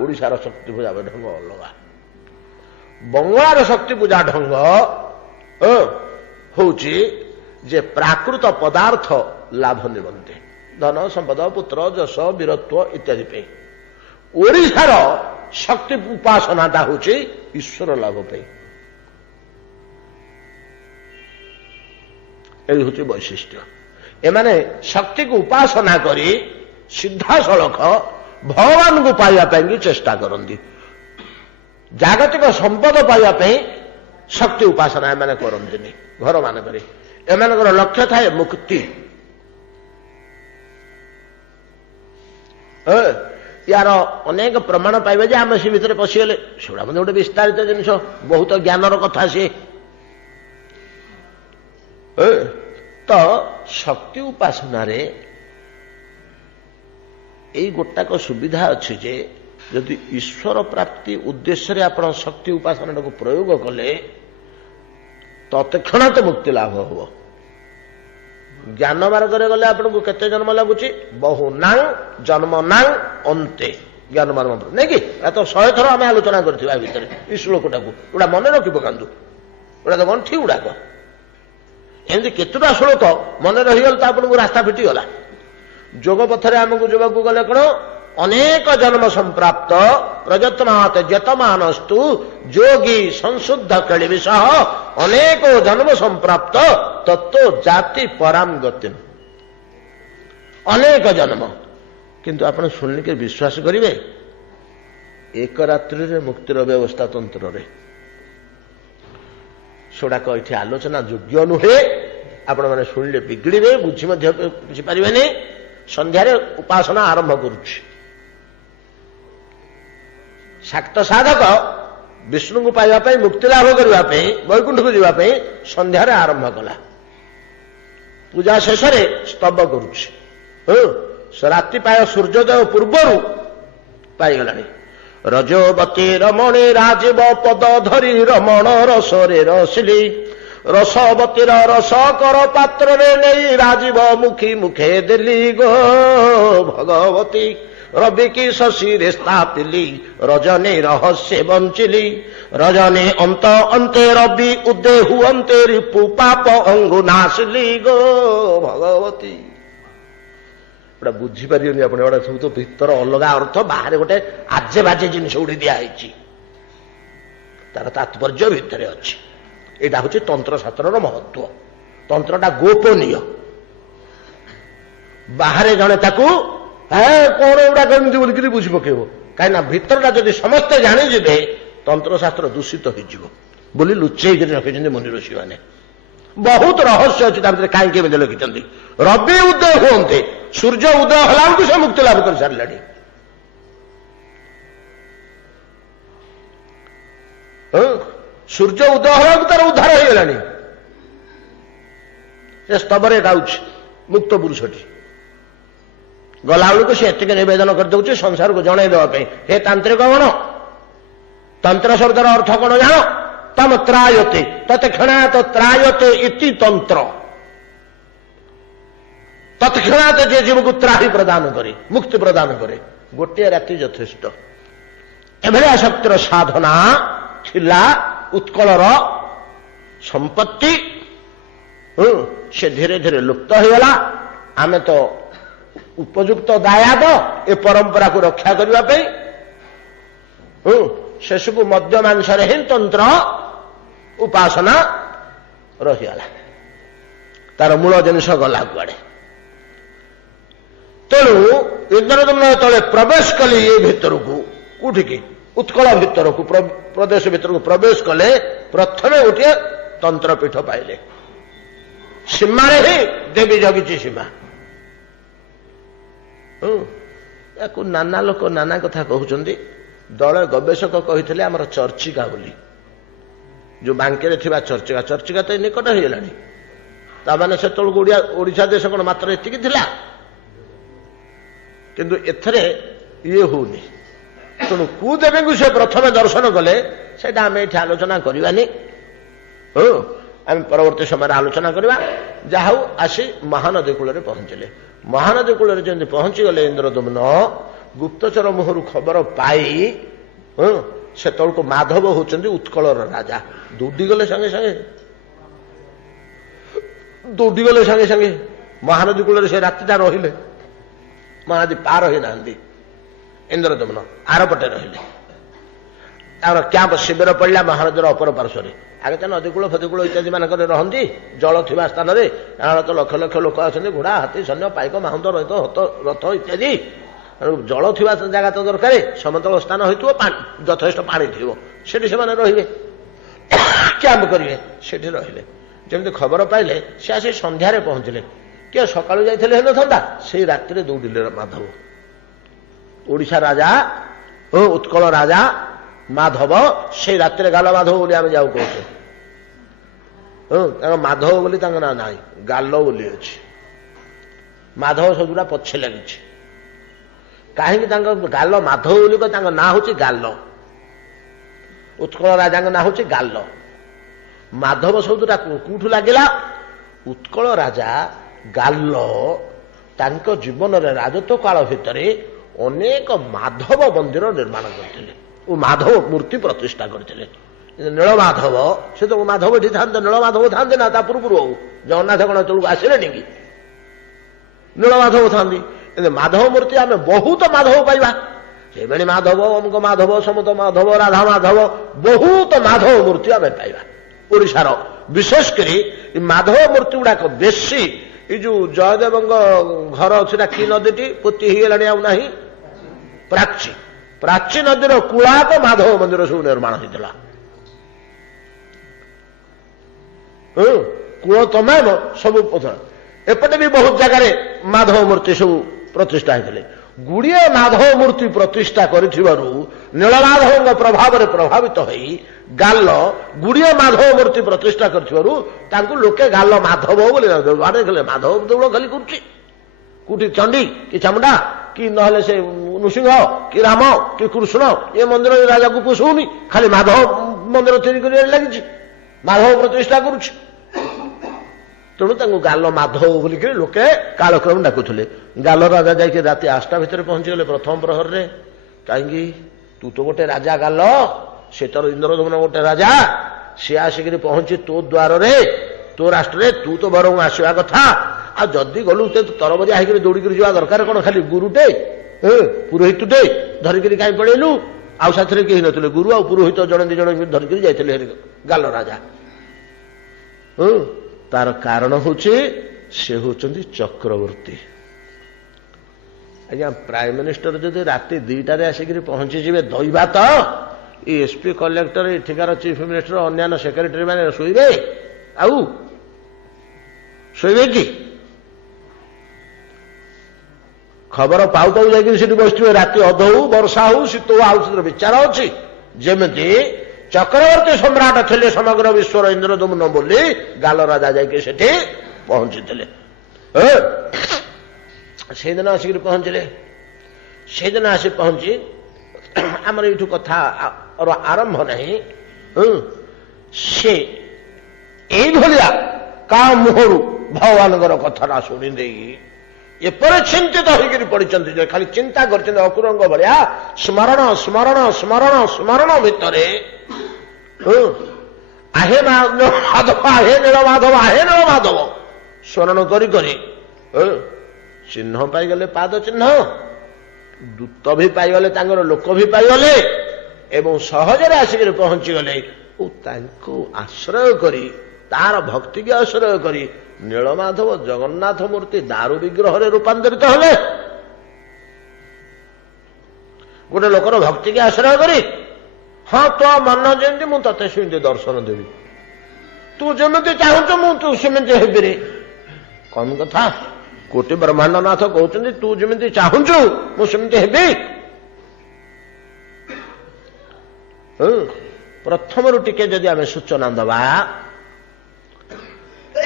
ଓଡ଼ିଶାର ଶକ୍ତି ପୂଜା ଢଙ୍ଗ ଅଲଗା। ବଙ୍ଗଳାର ଶକ୍ତି ପୂଜା ଢଙ୍ଗ ହଉଛି ଯେ ପ୍ରାକୃତ ପଦାର୍ଥ ଲାଭ ନିମନ୍ତେ, ଧନ ସମ୍ପଦ, ପୁତ୍ର ଯଶ ବୀରତ୍ୱ ଇତ୍ୟାଦି ପାଇଁ। ଓଡ଼ିଶାର ଶକ୍ତି ଉପାସନାଟା ହଉଛି ଈଶ୍ୱର ଲାଭ ପାଇଁ। ଏଇ ହଉଛି ବୈଶିଷ୍ଟ୍ୟ। ଏମାନେ ଶକ୍ତିକୁ ଉପାସନା କରି ସିଧାସଳଖ ଭଗବାନଙ୍କୁ ପାଇବା ପାଇଁ ଚେଷ୍ଟା କରନ୍ତି। ଜାଗତିକ ସମ୍ପଦ ପାଇବା ପାଇଁ ଶକ୍ତି ଉପାସନା ଏମାନେ କରନ୍ତିନି। ଘର ମାନଙ୍କରେ ଏମାନଙ୍କର ଲକ୍ଷ୍ୟ ଥାଏ ମୁକ୍ତି। ୟାର ଅନେକ ପ୍ରମାଣ ପାଇବେ ଯେ ଆମେ ସେ ଭିତରେ ପଶିଗଲେ। ସେଗୁଡ଼ା ମଧ୍ୟ ଗୋଟେ ବିସ୍ତାରିତ ଜିନିଷ, ବହୁତ ଜ୍ଞାନର କଥା ସିଏ। ତ ଶକ୍ତି ଉପାସନାରେ ଏଇ ଗୋଟାକ ସୁବିଧା ଅଛି ଯେ ଯଦି ଈଶ୍ୱର ପ୍ରାପ୍ତି ଉଦ୍ଦେଶ୍ୟରେ ଆପଣ ଶକ୍ତି ଉପାସନାଟାକୁ ପ୍ରୟୋଗ କଲେ ତତ୍କ୍ଷଣାତ ମୁକ୍ତି ଲାଭ ହବ। ଜ୍ଞାନ ମାର୍ଗରେ ଗଲେ ଆପଣଙ୍କୁ କେତେ ଜନ୍ମ ଲାଗୁଛି? ବହୁ ନାଂ ଜନ୍ମ ନାଂ ଅନ୍ତେ। ଜ୍ଞାନ ମାର୍ଗ ନାଇଁ କି? ଏଟା ତ 100 ଥର ଆମେ ଆଲୋଚନା କରିଥିବା ଭିତରେ ଏଇ ଶ୍ଲୋକଟାକୁ। ଏଗୁଡ଼ା ମନେ ରଖି ପକାନ୍ତୁ। ଏଗୁଡ଼ା ତ ଗଣ୍ଠି ଗୁଡ଼ାକ। ଏମିତି କେତେଟା ଶ୍ଲୋକ ମନେ ରହିଗଲେ ତ ଆପଣଙ୍କୁ ରାସ୍ତା ଫିଟିଗଲା। ଯୋଗ ପଥରେ ଆମକୁ ଯିବାକୁ ଗଲେ କଣ? ଅନେକ ଜନ୍ମ ସମ୍ପ୍ରାପ୍ତ ପ୍ରଯତ୍ନାତ ଯତମାନସ୍ତୁ ଯୋଗୀ ସଂଶୁଦ୍ଧ କେଳିବି ସହ ଅନେକ ଜନ୍ମ ସମ୍ପ୍ରାପ୍ତ ତତ୍ତ୍ୱ ଜାତି ପରାମ ଗତି। ଅନେକ ଜନ୍ମ। କିନ୍ତୁ ଆପଣ ଶୁଣିକି ବିଶ୍ୱାସ କରିବେ, ଏକ ରାତ୍ରିରେ ମୁକ୍ତିର ବ୍ୟବସ୍ଥା ତନ୍ତ୍ରରେ। ସେଗୁଡ଼ାକ ଏଠି ଆଲୋଚନା ଯୋଗ୍ୟ ନୁହେଁ। ଆପଣମାନେ ଶୁଣିଲେ ବିଗିଡ଼ିବେ, ବୁଝି ମଧ୍ୟ ବୁଝିପାରିବେନି। ସନ୍ଧ୍ୟାରେ ଉପାସନା ଆରମ୍ଭ କରୁଛି। ଶାକ୍ତ ସାଧକ ବିଷ୍ଣୁଙ୍କୁ ପାଇବା ପାଇଁ, ମୁକ୍ତି ଲାଭ କରିବା ପାଇଁ, ବୈକୁଣ୍ଠକୁ ଯିବା ପାଇଁ ସନ୍ଧ୍ୟାରେ ଆରମ୍ଭ କଲା। ପୂଜା ଶେଷରେ ସ୍ତବ କରୁଛି। ରାତି ପ୍ରାୟ ସୂର୍ଯ୍ୟୋଦୟ ପୂର୍ବରୁ ପାଇଗଲାଣି। ରଜବତୀ ରମଣୀ ରାଜୀବ ପଦ ଧରି ରମଣ ରସରେ ରସିଲି, ରସବତୀର ରସ କର ପାତ୍ରରେ ନେଇ ରାଜୀବ ମୁଖୀ ମୁଖେ ଦେଲି ଗୋ ଭଗବତୀ। ରବି କି ଶଶୀରେ ସ୍ଥାପିଲି, ରଜନୀ ରହସ୍ୟ ବଞ୍ଚିଲି, ରଜନୀ ଅନ୍ତ ଅନ୍ତେ ରବି ଉଦେ ହୁଅନ୍ତେ ରିପୁ ପାପ ଅଙ୍ଗୁ ନାସିଲି ଗୋ ଭଗବତୀ। ଏଟା ବୁଝିପାରିବନି ଆପଣ, ଏଗୁଡ଼ା ସବୁ ତ ଭିତର ଅଲଗା ଅର୍ଥ, ବାହାରେ ଗୋଟେ ଆଜେ ବାଜେ ଜିନିଷ ଉଡ଼ି ଦିଆହେଇଛି, ତାର ତାତ୍ପର୍ଯ୍ୟ ଭିତରେ ଅଛି। ଏଇଟା ହଉଛି ତନ୍ତ୍ରଶାସ୍ତ୍ରର ମହତ୍ଵ। ତନ୍ତ୍ରଟା ଗୋପନୀୟ, ବାହାରେ ଜଣେ ତାକୁ କଣ ଏଗୁଡା କେମିତି ବୋଲିକିରି ବୁଝି ପକେଇବ। କାହିଁକିନା ଭିତରଟା ଯଦି ସମସ୍ତେ ଜାଣିଯିବେ ତନ୍ତ୍ରଶାସ୍ତ୍ର ଦୂଷିତ ହେଇଯିବ ବୋଲି ଲୁଚେଇକିରି ରଖିଛନ୍ତି ମୁନି ଋଷିମାନେ। ବହୁତ ରହସ୍ୟ ଅଛି ତା ଭିତରେ। କାହିଁକି ଏମିତି ଲେଖିଛନ୍ତି? ରବି ଉଦୟ ହୁଅନ୍ତେ, ସୂର୍ଯ୍ୟ ଉଦୟ ହେଲା ବେଳକୁ ସେ ମୁକ୍ତି ଲାଭ କରିସାରିଲାଣି। ସୂର୍ଯ୍ୟ ଉଦୟ ହେଲା ବେଳକୁ ତାର ଉଦ୍ଧାର ହେଇଗଲାଣି। ସେ ସ୍ତବରେ ଗାଉଛି ମୁକ୍ତ ପୁରୁଷଟି। ଗଲାବେଳକୁ ସେ ଏତିକି ନିବେଦନ କରିଦେଉଛି ସଂସାରକୁ ଜଣେଇ ଦେବା ପାଇଁ, ହେ ତାନ୍ତ୍ରିକ ଗଣ, ତନ୍ତ୍ର ଶବ୍ଦର ଅର୍ଥ କଣ ଜାଣ? ତମ ତ୍ରାୟତେ ତତ୍କ୍ଷଣାତ ତ୍ରାୟତେ ଇତି ତନ୍ତ୍ର। ତତ୍କ୍ଷଣାତ ଯେ ଜୀବକୁ ତ୍ରାହି ପ୍ରଦାନ କରେ, ମୁକ୍ତି ପ୍ରଦାନ କରେ। ଗୋଟିଏ ରାତି ଯଥେଷ୍ଟ। ଏଭଳିଆ ଶକ୍ତିର ସାଧନା ଥିଲା ଉତ୍କଳର ସମ୍ପତ୍ତି। ସେ ଧୀରେ ଧୀରେ ଲୁପ୍ତ ହେଇଗଲା। ଆମେ ତ ଉପଯୁକ୍ତ ଦାୟାଦ ଏ ପରମ୍ପରାକୁ ରକ୍ଷା କରିବା ପାଇଁ ସେସବୁ ମଦ୍ୟ ମାଂସରେ ହିଁ ତନ୍ତ୍ର ଉପାସନା ରହିଗଲା, ତାର ମୂଳ ଜିନିଷ ଗଲା କୁଆଡେ। ତେଣୁ ଇନ୍ଦ୍ରଦମ୍ନ ଯେତେବେଳେ ପ୍ରବେଶ କଲେ ଏ ଭିତରକୁ, କୋଉଠିକି? ଉତ୍କଳ ଭିତରକୁ, ପ୍ରଦେଶ ଭିତରକୁ ପ୍ରବେଶ କଲେ, ପ୍ରଥମେ ଗୋଟିଏ ତନ୍ତ୍ରପୀଠ ପାଇଲେ। ସୀମାରେ ହିଁ ଦେବୀ ଜଗିଛି ସୀମା। ୟାକୁ ନାନା ଲୋକ ନାନା କଥା କହୁଛନ୍ତି। ଦଳେ ଗବେଷକ କହିଥିଲେ ଆମର ଚର୍ଚ୍ଚିକା ବୋଲି, ଯୋଉ ବାଙ୍କେରେ ଥିବା ଚର୍ଚ୍ଚିକା। ଚର୍ଚ୍ଚିକା ତ ନିକଟ ହେଇଗଲାଣି। ତାମାନେ ସେତେବେଳକୁ ଓଡ଼ିଶା ଦେଶ କଣ ମାତ୍ର ଏତିକି ଥିଲା? କିନ୍ତୁ ଏଥିରେ ଇଏ ହଉନି। ତେଣୁ କୁଦେବୀଙ୍କୁ ସେ ପ୍ରଥମେ ଦର୍ଶନ କଲେ, ସେଇଟା ଆମେ ଏଠି ଆଲୋଚନା କରିବାନି। ଆମେ ପରବର୍ତ୍ତୀ ସମୟରେ ଆଲୋଚନା କରିବା। ଯାହା ହଉ ଆସି ମହାନଦୀ କୂଳରେ ପହଞ୍ଚିଲେ। ମହାନଦୀ କୂଳରେ ଯେମିତି ପହଞ୍ଚିଗଲେ ଇନ୍ଦ୍ରଦମ୍ନ, ଗୁପ୍ତଚର ମୁହଁରୁ ଖବର ପାଇ ସେତେବେଳକୁ ମାଧବ ହଉଛନ୍ତି ଉତ୍କଳର ରାଜା। ଦୌଡ଼ିଗଲେ ସାଙ୍ଗେ ସାଙ୍ଗେ ମହାନଦୀ କୂଳରେ ସେ ରାତିଟା ରହିଲେ। ମହାନଦୀ ପାର ହେଇନାହାନ୍ତି। ଇନ୍ଦ୍ରଦମ୍ନ ଆରପଟେ ରହିଲେ। ତାଙ୍କର କ୍ୟାମ୍ପ ଶିବିର ପଡ଼ିଲା ମହାନଦୀର ଅପର ପାର୍ଶ୍ୱରେ। ଆଗେ ତ ନଦୀକୂଳ ଫଦୀକୂଳ ଇତ୍ୟାଦି ମାନଙ୍କରେ ରହନ୍ତି, ଜଳ ଥିବା ସ୍ଥାନରେ। ତ ଲକ୍ଷ ଲକ୍ଷ ଲୋକ ଅଛନ୍ତି, ଘୋଡ଼ା, ହାତୀ, ସୈନ୍ୟ, ପାଇକ, ମାହୁନ୍ତ, ରଥ ଇତ୍ୟାଦି। ଜଳ ଥିବା ଜାଗା ତ ଦରକାର। ସମତଳ ସ୍ଥାନ ହୋଇଥିବ, ଯଥେଷ୍ଟ ପାଣି ଥିବ, ସେଠି ସେମାନେ ରହିବେ, କ୍ୟାମ୍ପ କରିବେ, ସେଠି ରହିଲେ। ଯେମିତି ଖବର ପାଇଲେ ସେ ଆସି ସନ୍ଧ୍ୟାରେ ପହଞ୍ଚିଲେ। କିଏ ସକାଳୁ ଯାଇଥିଲେ ହେଇନଥାନ୍ତା, ସେଇ ରାତିରେ ଦୌଡ଼ିଲେ ମାଧବ। ଓଡ଼ିଶା ରାଜା ଓ ଉତ୍କଳ ରାଜା ମାଧବ ସେଇ ରାତିରେ ଗାଲ ମାଧବ ବୋଲି ଆମେ ଯାଉ କହୁଛୁ। ତାଙ୍କ ମାଧବ ବୋଲି ତାଙ୍କ ନାଁ ନାହିଁ, ଗାଲ ବୋଲି ଅଛି। ମାଧବ ସବୁଟା ପଛେ ଲାଗିଛି। କାହିଁକି ତାଙ୍କ ଗାଲ ମାଧବ ବୋଲି କହ? ତାଙ୍କ ନାଁ ହଉଛି ଗାଲ। ଉତ୍କଳ ରାଜାଙ୍କ ନାଁ ହଉଛି ଗାଲ। ମାଧବ ଶବ୍ଦଟା କୋଉଠୁ ଲାଗିଲା? ଉତ୍କଳ ରାଜା ଗାଲ ତାଙ୍କ ଜୀବନରେ ରାଜତ୍ୱ କାଳ ଭିତରେ ଅନେକ ମାଧବ ମନ୍ଦିର ନିର୍ମାଣ କରିଥିଲେ ଓ ମାଧବ ମୂର୍ତ୍ତି ପ୍ରତିଷ୍ଠା କରିଥିଲେ। ନୀଳମାଧବ, ସେ ତ ମାଧବ ଏଠି ଥାନ୍ତେ, ନୀଳମାଧବ ଥାନ୍ତେ ନା ତା ପୂର୍ବରୁ? ଆଉ ଜଗନ୍ନାଥ କଣ ତେଳକୁ ଆସିଲେନି କି? ନୀଳମାଧବ ଥାନ୍ତି। କିନ୍ତୁ ମାଧବ ମୂର୍ତ୍ତି ଆମେ ବହୁତ ମାଧବ ପାଇବା। ସେଭଳି ମାଧବ, ଅମୁକ ମାଧବ, ସମତ ମାଧବ, ରାଧା ମାଧବ, ବହୁତ ମାଧବ ମୂର୍ତ୍ତି ଆମେ ପାଇବା ଓଡ଼ିଶାର। ବିଶେଷ କରି ମାଧବ ମୂର୍ତ୍ତି ଗୁଡାକ ବେଶୀ ଏଇ ଯୋଉ ଜୟଦେବଙ୍କ ଘର ଅଛି ନା, କି ନଦୀଟି ପୋତି ହେଇଗଲାଣି ଆଉ ନାହିଁ, ପ୍ରାଚୀ ନଦୀର କୂଳାକ ମାଧବ ମନ୍ଦିର ସବୁ ନିର୍ମାଣ ହେଇଥିଲା। କୂଳ ତମାମ ସବୁ ଏପଟେ ବି ବହୁତ ଜାଗାରେ ମାଧବ ମୂର୍ତ୍ତି ସବୁ ପ୍ରତିଷ୍ଠା ହେଇଥିଲେ। ଗୁଡ଼ିଏ ମାଧବ ମୂର୍ତ୍ତି ପ୍ରତିଷ୍ଠା କରିଥିବାରୁ ନୀଳମାଧବଙ୍କ ପ୍ରଭାବରେ ପ୍ରଭାବିତ ହୋଇ ଗାଲ ଗୁଡ଼ିଏ ମାଧବ ମୂର୍ତ୍ତି ପ୍ରତିଷ୍ଠା କରିଥିବାରୁ ତାଙ୍କୁ ଲୋକେ ଗାଲ ମାଧବ ବୋଲି। ମାଧବ ଦେଉଳ ଖାଲି କରୁଛି, କୋଉଠି ଚଣ୍ଡୀ କି ଚାମୁଣ୍ଡା କି ନହେଲେ ସେ ନୃସିଂହ କି ରାମ କି କୃଷ୍ଣ ଏ ମନ୍ଦିର ରାଜାକୁ ପୋଷଉନି, ଖାଲି ମାଧବ ମନ୍ଦିର ତିଆରି କରିବାରେ ଲାଗିଛି, ମାଧବ ପ୍ରତିଷ୍ଠା କରୁଛି। ତେଣୁ ତାଙ୍କୁ ଗାଲ ମାଧବ ବୋଲିକରି ଲୋକେ କାଳକ୍ରମ ଡାକୁଥିଲେ। ଗାଲ ରାଜା ଯାଇକି ରାତି 8ଟା ଭିତରେ ପହଞ୍ଚିଗଲେ ପ୍ରଥମ ପ୍ରହରରେ। କାହିଁକି? ତୁ ତ ଗୋଟେ ରାଜା ଗାଲ, ସେ ତୋର ଇନ୍ଦ୍ରଦମନ ଗୋଟେ ରାଜା, ସିଏ ଆସିକିରି ପହଞ୍ଚି ତୋ ଦ୍ୱାରରେ ତୋ ରାଷ୍ଟ୍ରରେ, ତୁ ତ ବରଂ ଆସିବା କଥା। ଆଉ ଯଦି ଗଲୁ ତରବରିଆ ହେଇକିରି ଦୌଡ଼ିକିରି ଯିବା ଦରକାର କଣ? ଖାଲି ଗୁରୁଟେ ପୁରୋହିତଟେ ଧରିକିରି କାହିଁ ପଳେଇଲୁ? ଆଉ ସାଥିରେ କେହି ନଥିଲେ, ଗୁରୁ ଆଉ ପୁରୋହିତ ଜଣେ ଦି ଜଣ ଧରିକିରି ଯାଇଥିଲେ ଗାଲ ରାଜା। ତାର କାରଣ ହଉଛି ସେ ହଉଛନ୍ତି ଚକ୍ରବର୍ତ୍ତୀ। ଆଜ୍ଞା, ପ୍ରାଇମ ମିନିଷ୍ଟର ଯଦି ରାତି 2ଟାରେ ଆସିକିରି ପହଞ୍ଚିଯିବେ ଦୈବାତ, ଏସପି କଲେକ୍ଟର ଏଠିକାର ଚିଫ ମିନିଷ୍ଟର ଅନ୍ୟାନ୍ୟ ସେକ୍ରେଟାରୀ ମାନେ ଶୋଇବେ? ଆଉ ଶୋଇବେ କି? ଖବର ପାଉ ପାଉ ଯାଇକିରି ସେଠି ବସିଥିବେ, ରାତି ଅଧ ହଉ ବର୍ଷା ହଉ ଶୀତ ହଉ, ଆଉ ସେଥିରେ ବିଚାର ଅଛି। ଯେମିତି ଚକ୍ରବର୍ତ୍ତୀ ସମ୍ରାଟ ଥିଲେ ସମଗ୍ର ବିଶ୍ୱର ଇନ୍ଦ୍ରଦମନ ବୋଲି ଗାଲ ରାଜା ଯାଇକି ସେଠି ପହଞ୍ଚିଥିଲେ। ସେଇଦିନ ଆସିକିରି ପହଞ୍ଚିଲେ। ସେଇଦିନ ଆସି ପହଞ୍ଚି ଆମର ଏଇଠୁ କଥା ଆରମ୍ଭ ନାହିଁ। ସେ ଏଇଭଳିଆ କାହା ମୁହଁରୁ ଭଗବାନଙ୍କର କଥାଟା ଶୁଣି ଦେଇ ଏପରି ଚିନ୍ତିତ ହେଇକିରି ପଡ଼ିଛନ୍ତି ଯେ ଖାଲି ଚିନ୍ତା କରିଛନ୍ତି ଅକୁରଙ୍କ ଭଳିଆ। ସ୍ମରଣ ସ୍ମରଣ ସ୍ମରଣ ସ୍ମରଣ ଭିତରେ ଆହେ ମାଧବ, ଆହେ ନୀଳ ମାଧବ, ଆହେ ନୀଳ ମାଧବ ସ୍ମରଣ କରି କରି ଚିହ୍ନ ପାଇଗଲେ, ପାଦ ଚିହ୍ନ, ଦୂତ ବି ପାଇଗଲେ, ତାଙ୍କର ଲୋକ ବି ପାଇଗଲେ ଏବଂ ସହଜରେ ଆସିକରି ପହଞ୍ଚିଗଲେ। ଓ ତାଙ୍କୁ ଆଶ୍ରୟ କରି, ତାର ଭକ୍ତିକି ଆଶ୍ରୟ କରି ନୀଳମାଧବ ଜଗନ୍ନାଥ ମୂର୍ତ୍ତି ଦାରୁ ବିଗ୍ରହରେ ରୂପାନ୍ତରିତ ହେଲେ। ଗୋଟେ ଲୋକର ଭକ୍ତିକି ଆଶ୍ରୟ କରି, ହଁ ତୋ ମନ ଯେମିତି ମୁଁ ତତେ ସେମିତି ଦର୍ଶନ ଦେବି, ତୁ ଯେମିତି ଚାହୁଁଛୁ ମୁଁ ତୁ ସେମିତି ହେବିରେ। କମ କଥା, କୋଟି ବ୍ରହ୍ମାଣ୍ଡନାଥ କହୁଛନ୍ତି ତୁ ଯେମିତି ଚାହୁଁଛୁ ମୁଁ ସେମିତି ହେବି। ପ୍ରଥମରୁ ଟିକେ ଯଦି ଆମେ ସୂଚନା ଦେବା,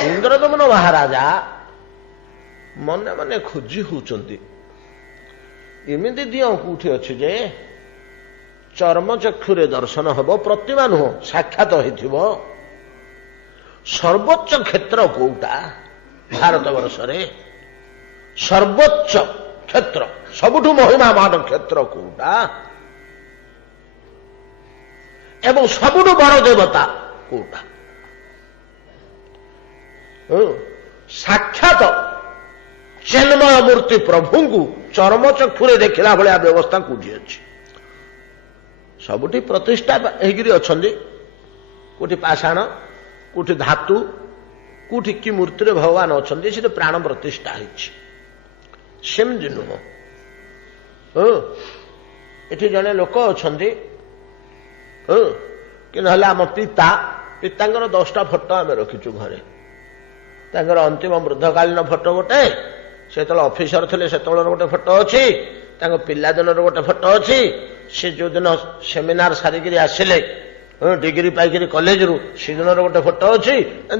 ଇନ୍ଦ୍ରଦମନ ମହାରାଜା ମନେ ମନେ ଖୋଜି ହଉଛନ୍ତି ଏମିତି ଦିଅ କୋଉଠି ଅଛି ଯେ ଚର୍ମଚକ୍ଷୁରେ ଦର୍ଶନ ହେବ, ପ୍ରତିମା ନୁହଁ ସାକ୍ଷାତ ହେଇଥିବ। ସର୍ବୋଚ୍ଚ କ୍ଷେତ୍ର କୋଉଟା ଭାରତବର୍ଷରେ? ସର୍ବୋଚ୍ଚ କ୍ଷେତ୍ର, ସବୁଠୁ ମହିମାମାନ କ୍ଷେତ୍ର କୋଉଟା? ଏବଂ ସବୁଠୁ ବଡ଼ ଦେବତା କୋଉଟା? ସାକ୍ଷାତ ଚିନ୍ମୟ ମୂର୍ତ୍ତି ପ୍ରଭୁଙ୍କୁ ଚର୍ମଚକ୍ଷୁରେ ଦେଖିଲା ଭଳିଆ ବ୍ୟବସ୍ଥା କୋଉଠି ଅଛି? ସବୁଠି ପ୍ରତିଷ୍ଠା ହେଇକିରି ଅଛନ୍ତି, କୋଉଠି ପାଷାଣ, କୋଉଠି ଧାତୁ, କୋଉଠି କି ମୂର୍ତ୍ତିରେ ଭଗବାନ ଅଛନ୍ତି, ସେଠି ପ୍ରାଣ ପ୍ରତିଷ୍ଠା ହେଇଛି। ସେମିତି ନୁହଁ। ଏଠି ଜଣେ ଲୋକ ଅଛନ୍ତି, କି ନହେଲେ ଆମ ପିତାଙ୍କର 10ଟା ଫଟୋ ଆମେ ରଖିଛୁ ଘରେ। ତାଙ୍କର ଅନ୍ତିମ ବୃଦ୍ଧକାଳୀନ ଫଟୋ ଗୋଟେ, ସେତେବେଳେ ଅଫିସର ଥିଲେ ସେତେବେଳର ଗୋଟେ ଫଟୋ ଅଛି, ତାଙ୍କ ପିଲାଦିନର ଗୋଟେ ଫଟୋ ଅଛି, ସେ ଯୋଉଦିନ ସେମିନାର ସାରିକିରି ଆସିଲେ ଡିଗ୍ରୀ ପାଇକିରି କଲେଜରୁ ସେଦିନର ଗୋଟେ ଫଟୋ ଅଛି।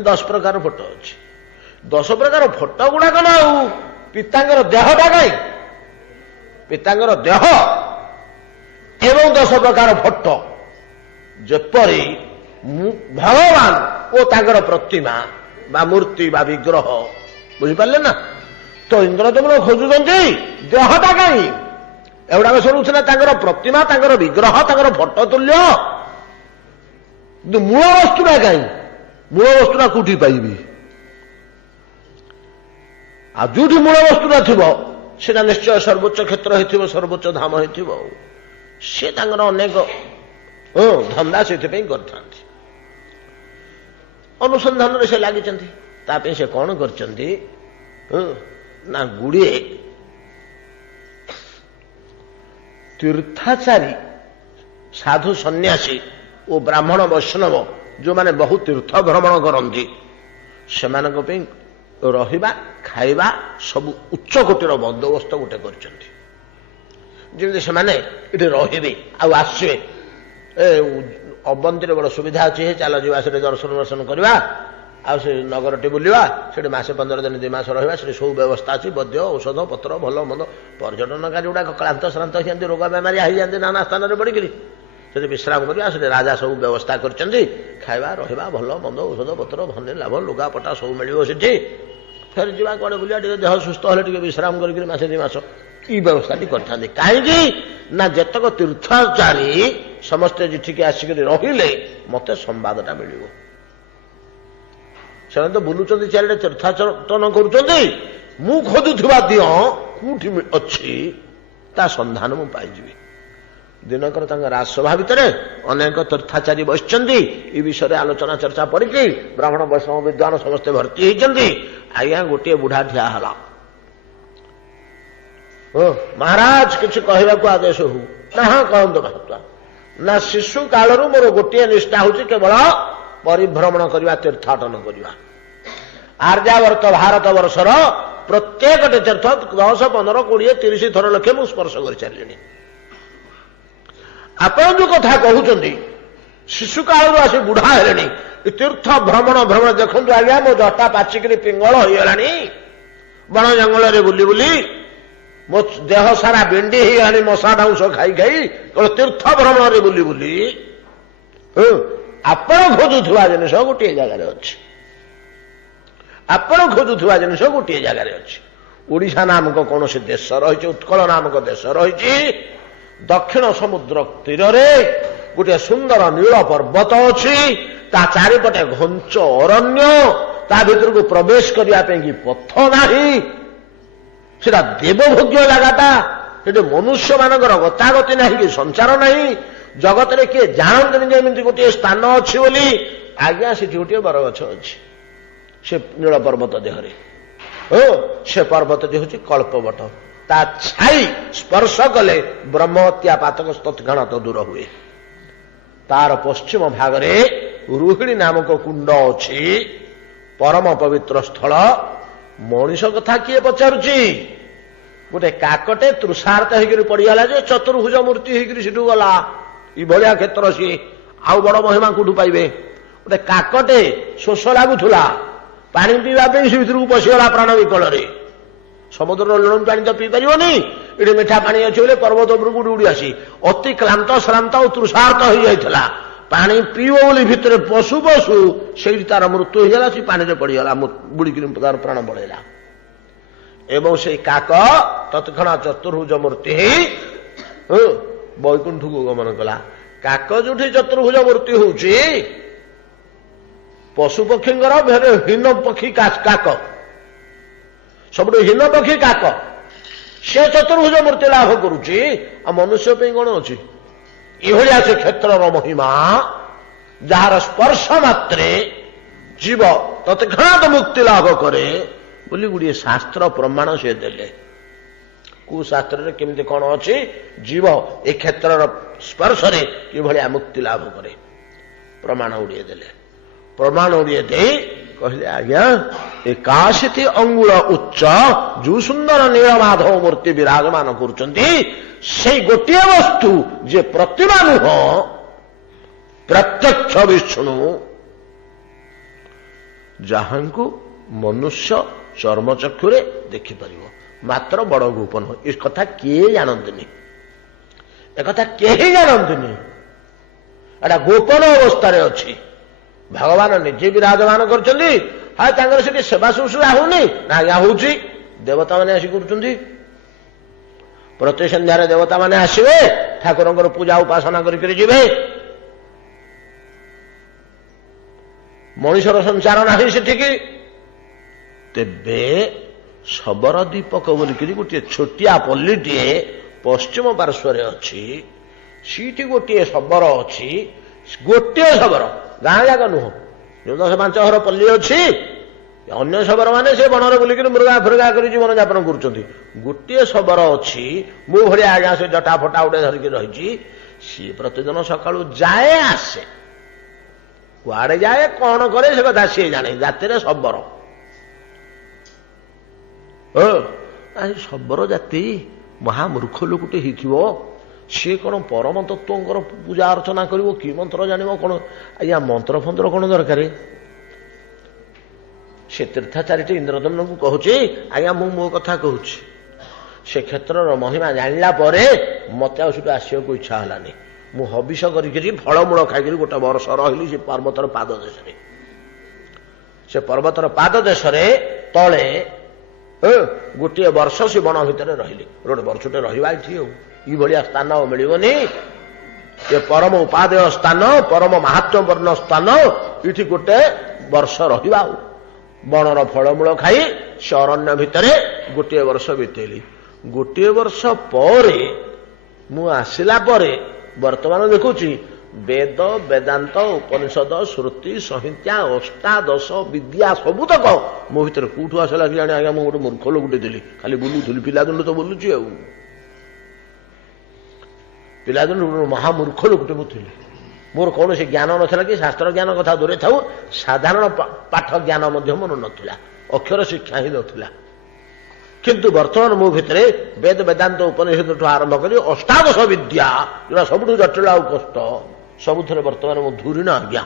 10 ପ୍ରକାର ଫଟୋ ଅଛି। 10 ପ୍ରକାର ଫଟୋ ଗୁଡାକ ନା ଆଉ ପିତାଙ୍କର ଦେହଟା କାହିଁ? ପିତାଙ୍କର ଦେହ ଏବଂ 10 ପ୍ରକାର ଫଟୋ, ଯେପରି ଭଗବାନ ଓ ତାଙ୍କର ପ୍ରତିମା ବା ମୂର୍ତ୍ତି ବା ବିଗ୍ରହ। ବୁଝିପାରିଲେ ନା? ତ ଇନ୍ଦ୍ରଦମନ ଖୋଜୁଛନ୍ତି ଦେହଟା କାହିଁ? ଏଗୁଡାକ ସବୁ ସିନା ତାଙ୍କର ପ୍ରତିମା, ତାଙ୍କର ବିଗ୍ରହ, ତାଙ୍କର ଫଟୋ ତୁଲ୍ୟ, କିନ୍ତୁ ମୂଳ ବସ୍ତୁଟା କାହିଁ? ମୂଳ ବସ୍ତୁଟା କୋଉଠି ପାଇବି? ଆଉ ଯୋଉଠି ମୂଳ ବସ୍ତୁଟା ଥିବ ସେଟା ନିଶ୍ଚୟ ସର୍ବୋଚ୍ଚ କ୍ଷେତ୍ର ହେଇଥିବ, ସର୍ବୋଚ୍ଚ ଧାମ ହେଇଥିବ। ସେ ତାଙ୍କର ଅନେକ ଧନ୍ଦା ସେଥିପାଇଁ କରିଥାନ୍ତି। ଅନୁସନ୍ଧାନରେ ସେ ଲାଗିଛନ୍ତି। ତା ପାଇଁ ସେ କଣ କରିଛନ୍ତି ନା, ଗୁଡ଼ିଏ ତୀର୍ଥାଚାରୀ ସାଧୁ ସନ୍ନ୍ୟାସୀ ଓ ବ୍ରାହ୍ମଣ ବୈଷ୍ଣବ ଯୋଉମାନେ ବହୁ ତୀର୍ଥ ଭ୍ରମଣ କରନ୍ତି, ସେମାନଙ୍କ ପାଇଁ ରହିବା ଖାଇବା ସବୁ ଉଚ୍ଚ କୋଟିର ବନ୍ଦୋବସ୍ତ ଗୋଟେ କରିଛନ୍ତି। ଯେମିତି ସେମାନେ ଏଠି ରହିବେ ଆଉ ଆସିବେ। ଅବନ୍ତୀରେ ବଡ଼ ସୁବିଧା ଅଛି, ଚାଲ ଯିବା ସେଠି ଦର୍ଶନ କରିବା। ଆଉ ସେ ନଗରଟି ବୁଲିବା, ସେଠି ମାସେ 15 ଦିନ 2 ମାସ ରହିବା, ସେଠି ସବୁ ବ୍ୟବସ୍ଥା ଅଛି, ବୈଦ୍ୟ ଔଷଧ ପତ୍ର ଭଲ ମନ୍ଦ। ପର୍ଯ୍ୟଟନକାରୀ ଗୁଡ଼ାକ କ୍ଳାନ୍ତ ଶ୍ରାନ୍ତ ହେଇଯାନ୍ତି, ରୋଗ ବେମାରିଆ ହେଇଯାନ୍ତି ନାନା ସ୍ଥାନରେ ପଡ଼ିକିରି, ସେଠି ବିଶ୍ରାମ କରିବା। ସେଠି ରାଜା ସବୁ ବ୍ୟବସ୍ଥା କରିଛନ୍ତି, ଖାଇବା ରହିବା ଭଲ ମନ୍ଦ ଔଷଧ ପତ୍ର ଧନୀ ଲାଭ ଲୁଗାପଟା ସବୁ ମିଳିବ ସେଠି। ଫେର ଯିବା କୁଆଡ଼େ ବୁଲିବା, ଟିକେ ଦେହ ସୁସ୍ଥ ହେଲେ ଟିକେ ବିଶ୍ରାମ କରିକିରି ମାସେ 2 ମାସ ಈ ବ୍ୟବସ୍ଥାଟି କରିଥାନ୍ତି। କାହିଁକି ନା ଯେତକ ତୀର୍ଥଚାରୀ ସମସ୍ତେ ଯେଠିକି ଆସିକରି ରହିଲେ ମତେ ସମ୍ବାଦଟା ମିଳିବ। ସେମାନେ ତ ବୁଲୁଛନ୍ତି ଚାରିଆଡ଼େ ତୀର୍ଥାଟନ କରୁଛନ୍ତି, ମୁଁ ଖୋଜୁଥିବା ଦିଅ କୋଉଠି ଅଛି ତା ସନ୍ଧାନ ମୁଁ ପାଇଯିବି। ଦିନକର ତାଙ୍କ ରାଜସଭା ଭିତରେ ଅନେକ ତୀର୍ଥାଚାରୀ ବସିଛନ୍ତି, ଏ ବିଷୟରେ ଆଲୋଚନା ଚର୍ଚ୍ଚା ପଡ଼ିକି ବ୍ରାହ୍ମଣ ବୈଷ୍ଣବ ବିଦ୍ୱାନ ସମସ୍ତେ ଭର୍ତ୍ତି ହେଇଛନ୍ତି। ଆଜ୍ଞା ଗୋଟିଏ ବୁଢ଼ା ଠିଆ ହେଲା। ମହାରାଜ କିଛି କହିବାକୁ ଆଦେଶ ହଉ। ନା ହଁ କହନ୍ତୁ ମହାତ୍ମା। ନା ଶିଶୁ କାଳରୁ ମୋର ଗୋଟିଏ ନିଷ୍ଠା ହେଉଛି କେବଳ ପରିଭ୍ରମଣ କରିବା, ତୀର୍ଥାଟନ କରିବା। ଆର୍ଯ୍ୟାବର୍ତ ଭାରତ ବର୍ଷର ପ୍ରତ୍ୟେକଟି ତୀର୍ଥ 10, 15, 20, 30 ଥର ଲେଖେ ମୁଁ ସ୍ପର୍ଶ କରିସାରିଲିଣି। ଆପଣ ଯୋଉ କଥା କହୁଛନ୍ତି ଶିଶୁ କାଳରୁ ଆସି ବୁଢା ହେଲେଣି, ତୀର୍ଥ ଭ୍ରମଣ ଦେଖନ୍ତୁ ଆଜ୍ଞା, ମୋ ଜଟା ପାଚିକିରି ପିଙ୍ଗଳ ହେଇଗଲାଣି ବଣ ଜଙ୍ଗଲରେ ବୁଲି ବୁଲି, ମୋ ଦେହ ସାରା ବିଣ୍ଡି ହେଇଗଲାଣି ମଶା ଡାଉଁଶ ଖାଇ ଖାଇ, ତୀର୍ଥ ଭ୍ରମଣରେ ବୁଲି ବୁଲି। ଆପଣ ଖୋଜୁଥିବା ଜିନିଷ ଗୋଟିଏ ଜାଗାରେ ଅଛି। ଆପଣ ଖୋଜୁଥିବା ଜିନିଷ ଗୋଟିଏ ଜାଗାରେ ଅଛି। ଓଡ଼ିଶା ନାମକ କୌଣସି ଦେଶ ରହିଛି, ଉତ୍କଳ ନାମକ ଦେଶ ରହିଛି, ଦକ୍ଷିଣ ସମୁଦ୍ର ତୀରରେ ଗୋଟିଏ ସୁନ୍ଦର ନୀଳ ପର୍ବତ ଅଛି, ତା ଚାରିପଟେ ଘଞ୍ଚ ଅରଣ୍ୟ, ତା ଭିତରକୁ ପ୍ରବେଶ କରିବା ପାଇଁ ପଥ ନାହିଁ। ସେଟା ଦେବଭୋଗ୍ୟ ଜାଗାଟା, ସେଠି ମନୁଷ୍ୟମାନଙ୍କର ଗତାଗତି ନାହିଁ କି ସଞ୍ଚାର ନାହିଁ। ଜଗତରେ କିଏ ଜାଣନ୍ତିନି ଯେ ଏମିତି ଗୋଟିଏ ସ୍ଥାନ ଅଛି ବୋଲି। ଆଜ୍ଞା ସେଠି ଗୋଟିଏ ବରଗଛ ଅଛି ସେ ନୀଳ ପର୍ବତ ଦେହରେ। ସେ ପର୍ବତଟି ହେଉଛି କଳ୍ପବଟ। ତା ଛାଇ ସ୍ପର୍ଶ କଲେ ବ୍ରହ୍ମହତ୍ୟା ପାତକ ତତ୍କ୍ଷଣାତ ଦୂର ହୁଏ। ତାର ପଶ୍ଚିମ ଭାଗରେ ରୋହିଣୀ ନାମକ କୁଣ୍ଡ ଅଛି, ପରମ ପବିତ୍ର ସ୍ଥଳ। ମଣିଷ କଥା କିଏ ପଚାରୁଛି? ଗୋଟେ କାକଟେ ତୃଷାର୍ଥ ହେଇକରି ପଡିଗଲା ଯେ ଚତୁର୍ଭୁଜ ମୂର୍ତ୍ତି ହେଇକରି ସେଠୁ ଗଲା। ଏଭଳିଆ କ୍ଷେତ୍ର ସିଏ, ଆଉ ବଡ ମହିମା କୋଉଠୁ ପାଇବେ? ଗୋଟେ କାକଟେ ଶୋଷ ଲାଗୁଥିଲା, ପାଣି ପିଇବା ପାଇଁ ସେ ଭିତରକୁ ପଶିଗଲା ପ୍ରାଣ ବିକଳରେ। ସମୁଦ୍ରର ଲୁଣ ପାଣି ତ ପିଇ ପାରିବନି, ଏଠି ମିଠା ପାଣି ଅଛି ବୋଲି ପର୍ବତ ଉପରକୁ ଉଡ଼ି ଆସି ଅତି କ୍ଳାନ୍ତ ଶ୍ରାନ୍ତ ଓ ତୃଷାର୍ଥ ହେଇଯାଇଥିଲା। ପାଣି ପିଇବ ବୋଲି ଭିତରେ ପଶୁ ପଶୁ ସେଇଠି ତାର ମୃତ୍ୟୁ ହେଇଗଲା। ସେ ପାଣିରେ ପଡିଗଲା, ବୁଡ଼ିକିରି ତାର ପ୍ରାଣ ବଳେଇଲା। ଏବଂ ସେଇ କାକ ତତ୍କ୍ଷଣା ଚତୁର୍ଭୁଜ ମୂର୍ତ୍ତି ହେଇ ବୈକୁଣ୍ଠକୁ ଗମନ କଲା। କାକ ଯୋଉଠି ଚତୁର୍ଭୁଜ ମୂର୍ତ୍ତି ହଉଛି, ପଶୁପକ୍ଷୀଙ୍କର ଭେରେ ହୀନ ପକ୍ଷୀ କାକ, ସବୁଠୁ ହୀନ ପକ୍ଷୀ କାକ, ସେ ଚତୁର୍ଭୁଜ ମୂର୍ତ୍ତି ଲାଭ କରୁଛି। ଆଉ ମନୁଷ୍ୟ ପାଇଁ କଣ ଅଛି? ଏଭଳିଆ ସେ କ୍ଷେତ୍ରର ମହିମା, ଯାହାର ସ୍ପର୍ଶ ମାତ୍ରେ ଜୀବ ତତ୍କ୍ଷଣାତ ମୁକ୍ତି ଲାଭ କରେ ବୋଲି ଗୁଡ଼ିଏ ଶାସ୍ତ୍ର ପ୍ରମାଣ ସେ ଦେଲେ। କୋଉ ଶାସ୍ତ୍ରରେ କେମିତି କଣ ଅଛି? ଜୀବ ଏ କ୍ଷେତ୍ରର ସ୍ପର୍ଶରେ କିଭଳିଆ ମୁକ୍ତି ଲାଭ କରେ ପ୍ରମାଣ ଗୁଡ଼ିଏ ଦେଲେ। ପ୍ରମାଣ ଗୁଡ଼ିଏ ଦେଇ କହିଲେ, ଆଜ୍ଞା 81 ଅଙ୍ଗୁଳ ଉଚ୍ଚ ଯୋଉ ସୁନ୍ଦର ନୀଳମାଧବ ମୂର୍ତ୍ତି ବିରାଜମାନ କରୁଛନ୍ତି, ସେଇ ଗୋଟିଏ ବସ୍ତୁ ଯେ ପ୍ରତିମା ନୁହଁ, ପ୍ରତ୍ୟକ୍ଷ ବିଷ୍ଣୁ, ଯାହାଙ୍କୁ ମନୁଷ୍ୟ ଚର୍ମଚକ୍ଷୁରେ ଦେଖିପାରିବ, ମାତ୍ର ବଡ ଗୋପ ନୁହଁ। ଏ କଥା କିଏ ଜାଣନ୍ତିନି, ଏକଥା କେହି ଜାଣନ୍ତିନି। ଏଟା ଗୋପନ ଅବସ୍ଥାରେ ଅଛି। ଭଗବାନ ନିଜେ ବିରାଜମାନ କରୁଛନ୍ତି। ଆଉ ତାଙ୍କର ସେଠି ସେବା ଶୁଶ୍ରୂଷା ହଉନି ନା? ଆଜ୍ଞା ହଉଛି। ଦେବତାମାନେ ଆସି କରୁଛନ୍ତି। ପ୍ରତି ସନ୍ଧ୍ୟାରେ ଦେବତାମାନେ ଆସିବେ, ଠାକୁରଙ୍କର ପୂଜା ଉପାସନା କରିକରି ଯିବେ। ମଣିଷର ସଂସାର ନାହିଁ ସେଠିକି। ତେବେ ଶବର ଦୀପକ ବୋଲିକିରି ଗୋଟିଏ ଛୋଟିଆ ପଲ୍ଲୀଟିଏ ପଶ୍ଚିମ ପାର୍ଶ୍ୱରେ ଅଛି। ସେଇଠି ଗୋଟିଏ ଶବର ଅଛି। ଗୋଟିଏ ଶବର, ଗାଁ ଯାକ ନୁହଁ। ଯୋଉ 10-5 ଘର ପଲ୍ଲୀ ଅଛି, ଅନ୍ୟ ଶବର ମାନେ ସେ ବଣରେ ବୁଲିକିରି ମୃଗା ଫୃଗା କରି ଜୀବନଯାପନ କରୁଛନ୍ତି। ଗୋଟିଏ ଶବର ଅଛି, ମୋ ଭଳିଆ ଆଜ୍ଞା ସେ ଜଟା ଫଟା ଗୋଟେ ଧରିକି ରହିଛି। ସିଏ ପ୍ରତିଦିନ ସକାଳୁ ଯାଏ ଆସେ, କୁଆଡେ ଯାଏ କଣ କରେ ସେ କଥା ସିଏ ଜାଣେ। ଜାତିରେ ଶବର। ଶବର ଜାତି ମହାମୂର୍ଖ ଲୋକଟେ ହେଇଥିବ। ସିଏ କଣ ପରମ ତତ୍ତ୍ୱଙ୍କର ପୂଜା ଅର୍ଚ୍ଚନା କରିବ? କି ମନ୍ତ୍ର ଜାଣିବ କଣ? ଆଜ୍ଞା ମନ୍ତ୍ର ଫନ୍ତ୍ର କଣ ଦରକାର? ସେ ତୀର୍ଥାଚାରୀଟି ଇନ୍ଦ୍ରଦମ୍ନଙ୍କୁ କହୁଛି, ଆଜ୍ଞା ମୁଁ ମୋ କଥା କହୁଛି, ସେ କ୍ଷେତ୍ରର ମହିମା ଜାଣିଲା ପରେ ମତେ ଆଉ ସେଠୁ ଆସିବାକୁ ଇଚ୍ଛା ହେଲାନି। ମୁଁ ହବିଷ କରିକିରି ଫଳମୂଳ ଖାଇକିରି ଗୋଟେ ବର୍ଷ ରହିଲି ସେ ପର୍ବତର ପାଦ ଦେଶରେ। ସେ ପର୍ବତର ପାଦ ଦେଶରେ ତଳେ ଗୋଟିଏ ବର୍ଷ ସେ ବଣ ଭିତରେ ରହିଲି। ଗୋଟେ ବର୍ଷଟେ ରହିବା ଏଠି ଆଉ ଏଇଭଳିଆ ସ୍ଥାନ ଆଉ ମିଳିବନି। ଏ ପରମ ଉପାଦେୟ ସ୍ଥାନ, ପରମ ମାହାତ୍ମ୍ୟପୂର୍ଣ୍ଣ ସ୍ଥାନ, ଏଠି ଗୋଟେ ବର୍ଷ ରହିବା ଆଉ ବଣର ଫଳମୂଳ ଖାଇ ସେ ଅରଣ୍ୟ ଭିତରେ ଗୋଟିଏ ବର୍ଷ ବିତେଇଲି। ଗୋଟିଏ ବର୍ଷ ପରେ ମୁଁ ଆସିଲା ପରେ ବର୍ତ୍ତମାନ ଦେଖୁଛି ବେଦ, ବେଦାନ୍ତ, ଉପନିଷଦ, ଶ୍ରୁତି, ସଂହିତା, ଅଷ୍ଟାଦଶ ବିଦ୍ୟା ସବୁତକ ମୋ ଭିତରେ କୋଉଠୁ ଆସିଲା କି ଜାଣି। ଆଜ୍ଞା ମୁଁ ଗୋଟେ ମୂର୍ଖ ଲୋକଟେ ଥିଲି, ଖାଲି ବୁଲୁଥିଲି, ପିଲାଦିନୁ ତ ବୁଲୁଛି ଆଉ। ପିଲାଦିନୁ ମହାମୂର୍ଖ ଲୋକଟେ ମୁଁ ଥିଲି। ମୋର କୌଣସି ଜ୍ଞାନ ନଥିଲା, କି ଶାସ୍ତ୍ର ଜ୍ଞାନ କଥା ଦୂରେ ଥାଉ, ସାଧାରଣ ପାଠ ଜ୍ଞାନ ମଧ୍ୟ ମୋର ନଥିଲା, ଅକ୍ଷର ଶିକ୍ଷା ହିଁ ନଥିଲା। କିନ୍ତୁ ବର୍ତ୍ତମାନ ମୋ ଭିତରେ ବେଦ, ବେଦାନ୍ତ, ଉପନିଷଦଠୁ ଆରମ୍ଭ କରି ଅଷ୍ଟାଦଶ ବିଦ୍ୟା, ଯୋଉଟା ସବୁଠୁ ଜଟିଳ ଆଉ କଷ୍ଟ, ସବୁଥିରେ ବର୍ତ୍ତମାନ ମୁଁ ଧୂରିଣ। ଆଜ୍ଞା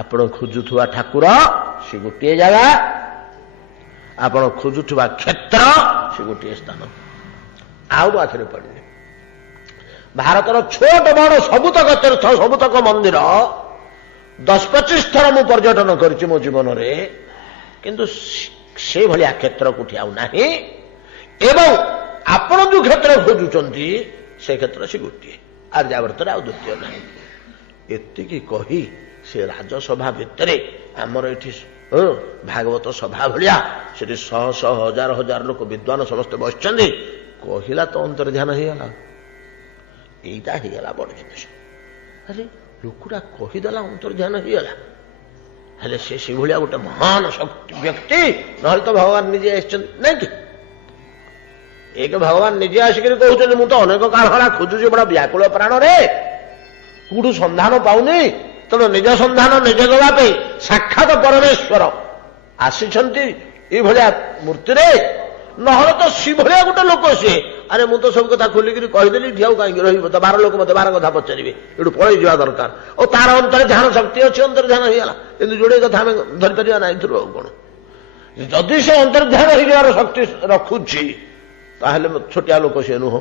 ଆପଣ ଖୋଜୁଥିବା ଠାକୁର ସେ ଗୋଟିଏ ଜାଗା, ଆପଣ ଖୋଜୁଥିବା କ୍ଷେତ୍ର ସେ ଗୋଟିଏ ସ୍ଥାନ, ଆଉ ମୋ ଆଖିରେ ପଡ଼ିନି। ଭାରତର ଛୋଟ ବଡ଼ ସବୁତକ ତୀର୍ଥ, ସବୁତକ ମନ୍ଦିର 10-25 ଥର ମୁଁ ପର୍ଯ୍ୟଟନ କରିଛି ମୋ ଜୀବନରେ, କିନ୍ତୁ ସେଭଳିଆ କ୍ଷେତ୍ର କୋଉଠି ଆଉ ନାହିଁ। ଏବଂ ଆପଣ ଯୋଉ କ୍ଷେତ୍ର ଖୋଜୁଛନ୍ତି ସେ କ୍ଷେତ୍ର ସେ ଗୋଟିଏ, ଆର୍ଯ୍ୟାବର୍ତ୍ତରେ ଆଉ ଦ୍ୱିତୀୟ ନାହିଁ। ଏତିକି କହି ସେ ରାଜସଭା ଭିତରେ ଆମର ଏଠି ଭାଗବତ ସଭା ଭଳିଆ ସେଠି ଶହ ଶହ ହଜାର ହଜାର ଲୋକ ବିଦ୍ୱାନ ସମସ୍ତେ ବସିଛନ୍ତି, କହିଲା ତ ଅନ୍ତର୍ଧ୍ୟାନ ହେଇଗଲା। ଏଇଟା ହେଇଗଲା ବଡ଼ ଜିନିଷ। ଆରେ ଲୋକଟା କହିଦେଲା, ଅନ୍ତର୍ଧ୍ୟାନ ହେଇଗଲା। ହେଲେ ସେ ସେଭଳିଆ ଗୋଟେ ମହାନ ବ୍ୟକ୍ତି, ନହେଲେ ତ ଭଗବାନ ନିଜେ ଆସିଛନ୍ତି ନାଇଁ କି? ଏକ ଭଗବାନ ନିଜେ ଆସିକରି କହୁଛନ୍ତି, ମୁଁ ତ ଅନେକ କାଳ ହେଲା ଖୋଜୁଛି ବଡ଼ ବ୍ୟାକୁଳ ପ୍ରାଣରେ, କୋଉଠୁ ସନ୍ଧାନ ପାଉନି। ତେଣୁ ନିଜ ସନ୍ଧାନ ନିଜେ ଦେବା ପାଇଁ ସାକ୍ଷାତ ପରମେଶ୍ୱର ଆସିଛନ୍ତି ଏଇଭଳିଆ ମୂର୍ତ୍ତିରେ। ନହେଲେ ତ ସେଭଳିଆ ଗୋଟେ ଲୋକ ସିଏ, ଆରେ ମୁଁ ତ ସବୁ କଥା ଖୋଲିକିରି କହିଦେଲି, ଏଠି ଆଉ କାହିଁକି ରହିବ? ତ 12 ଲୋକ ମତେ 12 କଥା ପଚାରିବେ, ଏଠୁ ପଳେଇ ଯିବା ଦରକାର। ଆଉ ତାର ଅନ୍ତରେ ଧ୍ୟାନ ଶକ୍ତି ଅଛି, ଅନ୍ତର୍ଧ୍ୟାନ ହେଇଗଲା। କିନ୍ତୁ ଯୋଡ଼େ କଥା ଆମେ ଧରିପାରିବା ନାହିଁ ଏଥିରୁ ଆଉ କଣ? ଯଦି ସେ ଅନ୍ତର୍ଧ୍ୟାନ ହେଇଯିବାର ଶକ୍ତି ରଖୁଛି, ତାହେଲେ ଛୋଟିଆ ଲୋକ ସିଏ ନୁହଁ,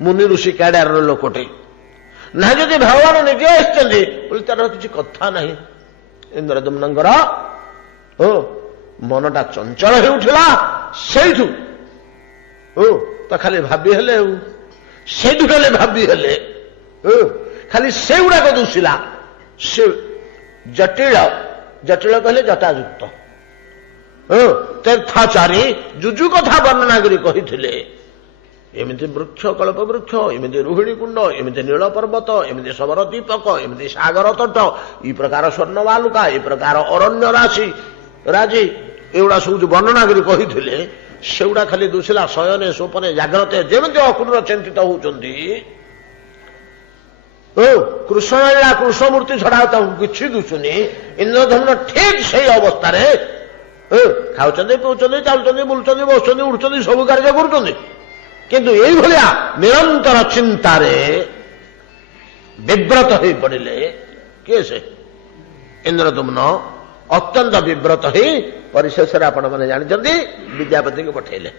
ମୁନି ଋଷି କ୍ୟାଡାରର ଲୋକଟେ। ନା ଯଦି ଭଗବାନ ନିଜେ ଆସିଛନ୍ତି ବୋଲି ତାର କିଛି କଥା ନାହିଁ। ଇନ୍ଦ୍ରଦମ୍ନଙ୍କର ମନଟା ଚଞ୍ଚଳ ହେଉଥିଲା, ସେଇଠୁ ତ ଖାଲି ଭାବି ହେଲେ, ଆଉ ସେଇଠୁ ଖାଲି ଭାବି ହେଲେ, ଖାଲି ସେଗୁଡାକ ଦୁସିଲା। ସେ ଜଟିଳ, ଜଟିଳ କହିଲେ ଜଟାଯୁକ୍ତ ତୀର୍ଥାଚାରୀ ଯୁଜୁ କଥା ବର୍ଣ୍ଣନା କରି କହିଥିଲେ। ଏମିତି ବୃକ୍ଷ, କଳ୍ପ ବୃକ୍ଷ, ଏମିତି ରୋହିଣୀ କୁଣ୍ଡ, ଏମିତି ନୀଳ ପର୍ବତ, ଏମିତି ଶବର ଦୀପକ, ଏମିତି ସାଗର ତଟ, ଏଇ ପ୍ରକାର ସ୍ୱର୍ଣ୍ଣ ବାଲୁକା, ଏଇ ପ୍ରକାର ଅରଣ୍ୟ ରାଜି, ଏଗୁଡା ସବୁ ଯୋଉ ବର୍ଣ୍ଣନା କରି କହିଥିଲେ, ସେଗୁଡା ଖାଲି ଦୁସିଲା। ଶୟନେ ସ୍ୱପନେ ଜାଗ୍ରତ ଯେମିତି ଅକ୍ରୂର ଚିନ୍ତିତ ହଉଛନ୍ତି, କୃଷ୍ଣଲୀଳା କୃଷ୍ଣମୂର୍ତ୍ତି ଛଡା ତାଙ୍କୁ କିଛି ଦୁଶୁନି। ଇନ୍ଦ୍ରଧମ୍ନ ଠିକ ସେଇ ଅବସ୍ଥାରେ ଖାଉଛନ୍ତି, ପିଉଛନ୍ତି, ଚାଲୁଛନ୍ତି, ବୁଲୁଛନ୍ତି, ବସୁଛନ୍ତି, ଉଠୁଛନ୍ତି, ସବୁ କାର୍ଯ୍ୟ କରୁଛନ୍ତି। କିନ୍ତୁ ଏଇଭଳିଆ ନିରନ୍ତର ଚିନ୍ତାରେ ବିବ୍ରତ ହେଇ ପଡ଼ିଲେ। କିଏ ସେ? ଇନ୍ଦ୍ରଦମ୍ନ ଅତ୍ୟନ୍ତ ବିବ୍ରତ ହେଇ ପରିଶେଷରେ ଆପଣମାନେ ଜାଣିଛନ୍ତି ବିଦ୍ୟାପତିଙ୍କୁ ପଠେଇଲେ।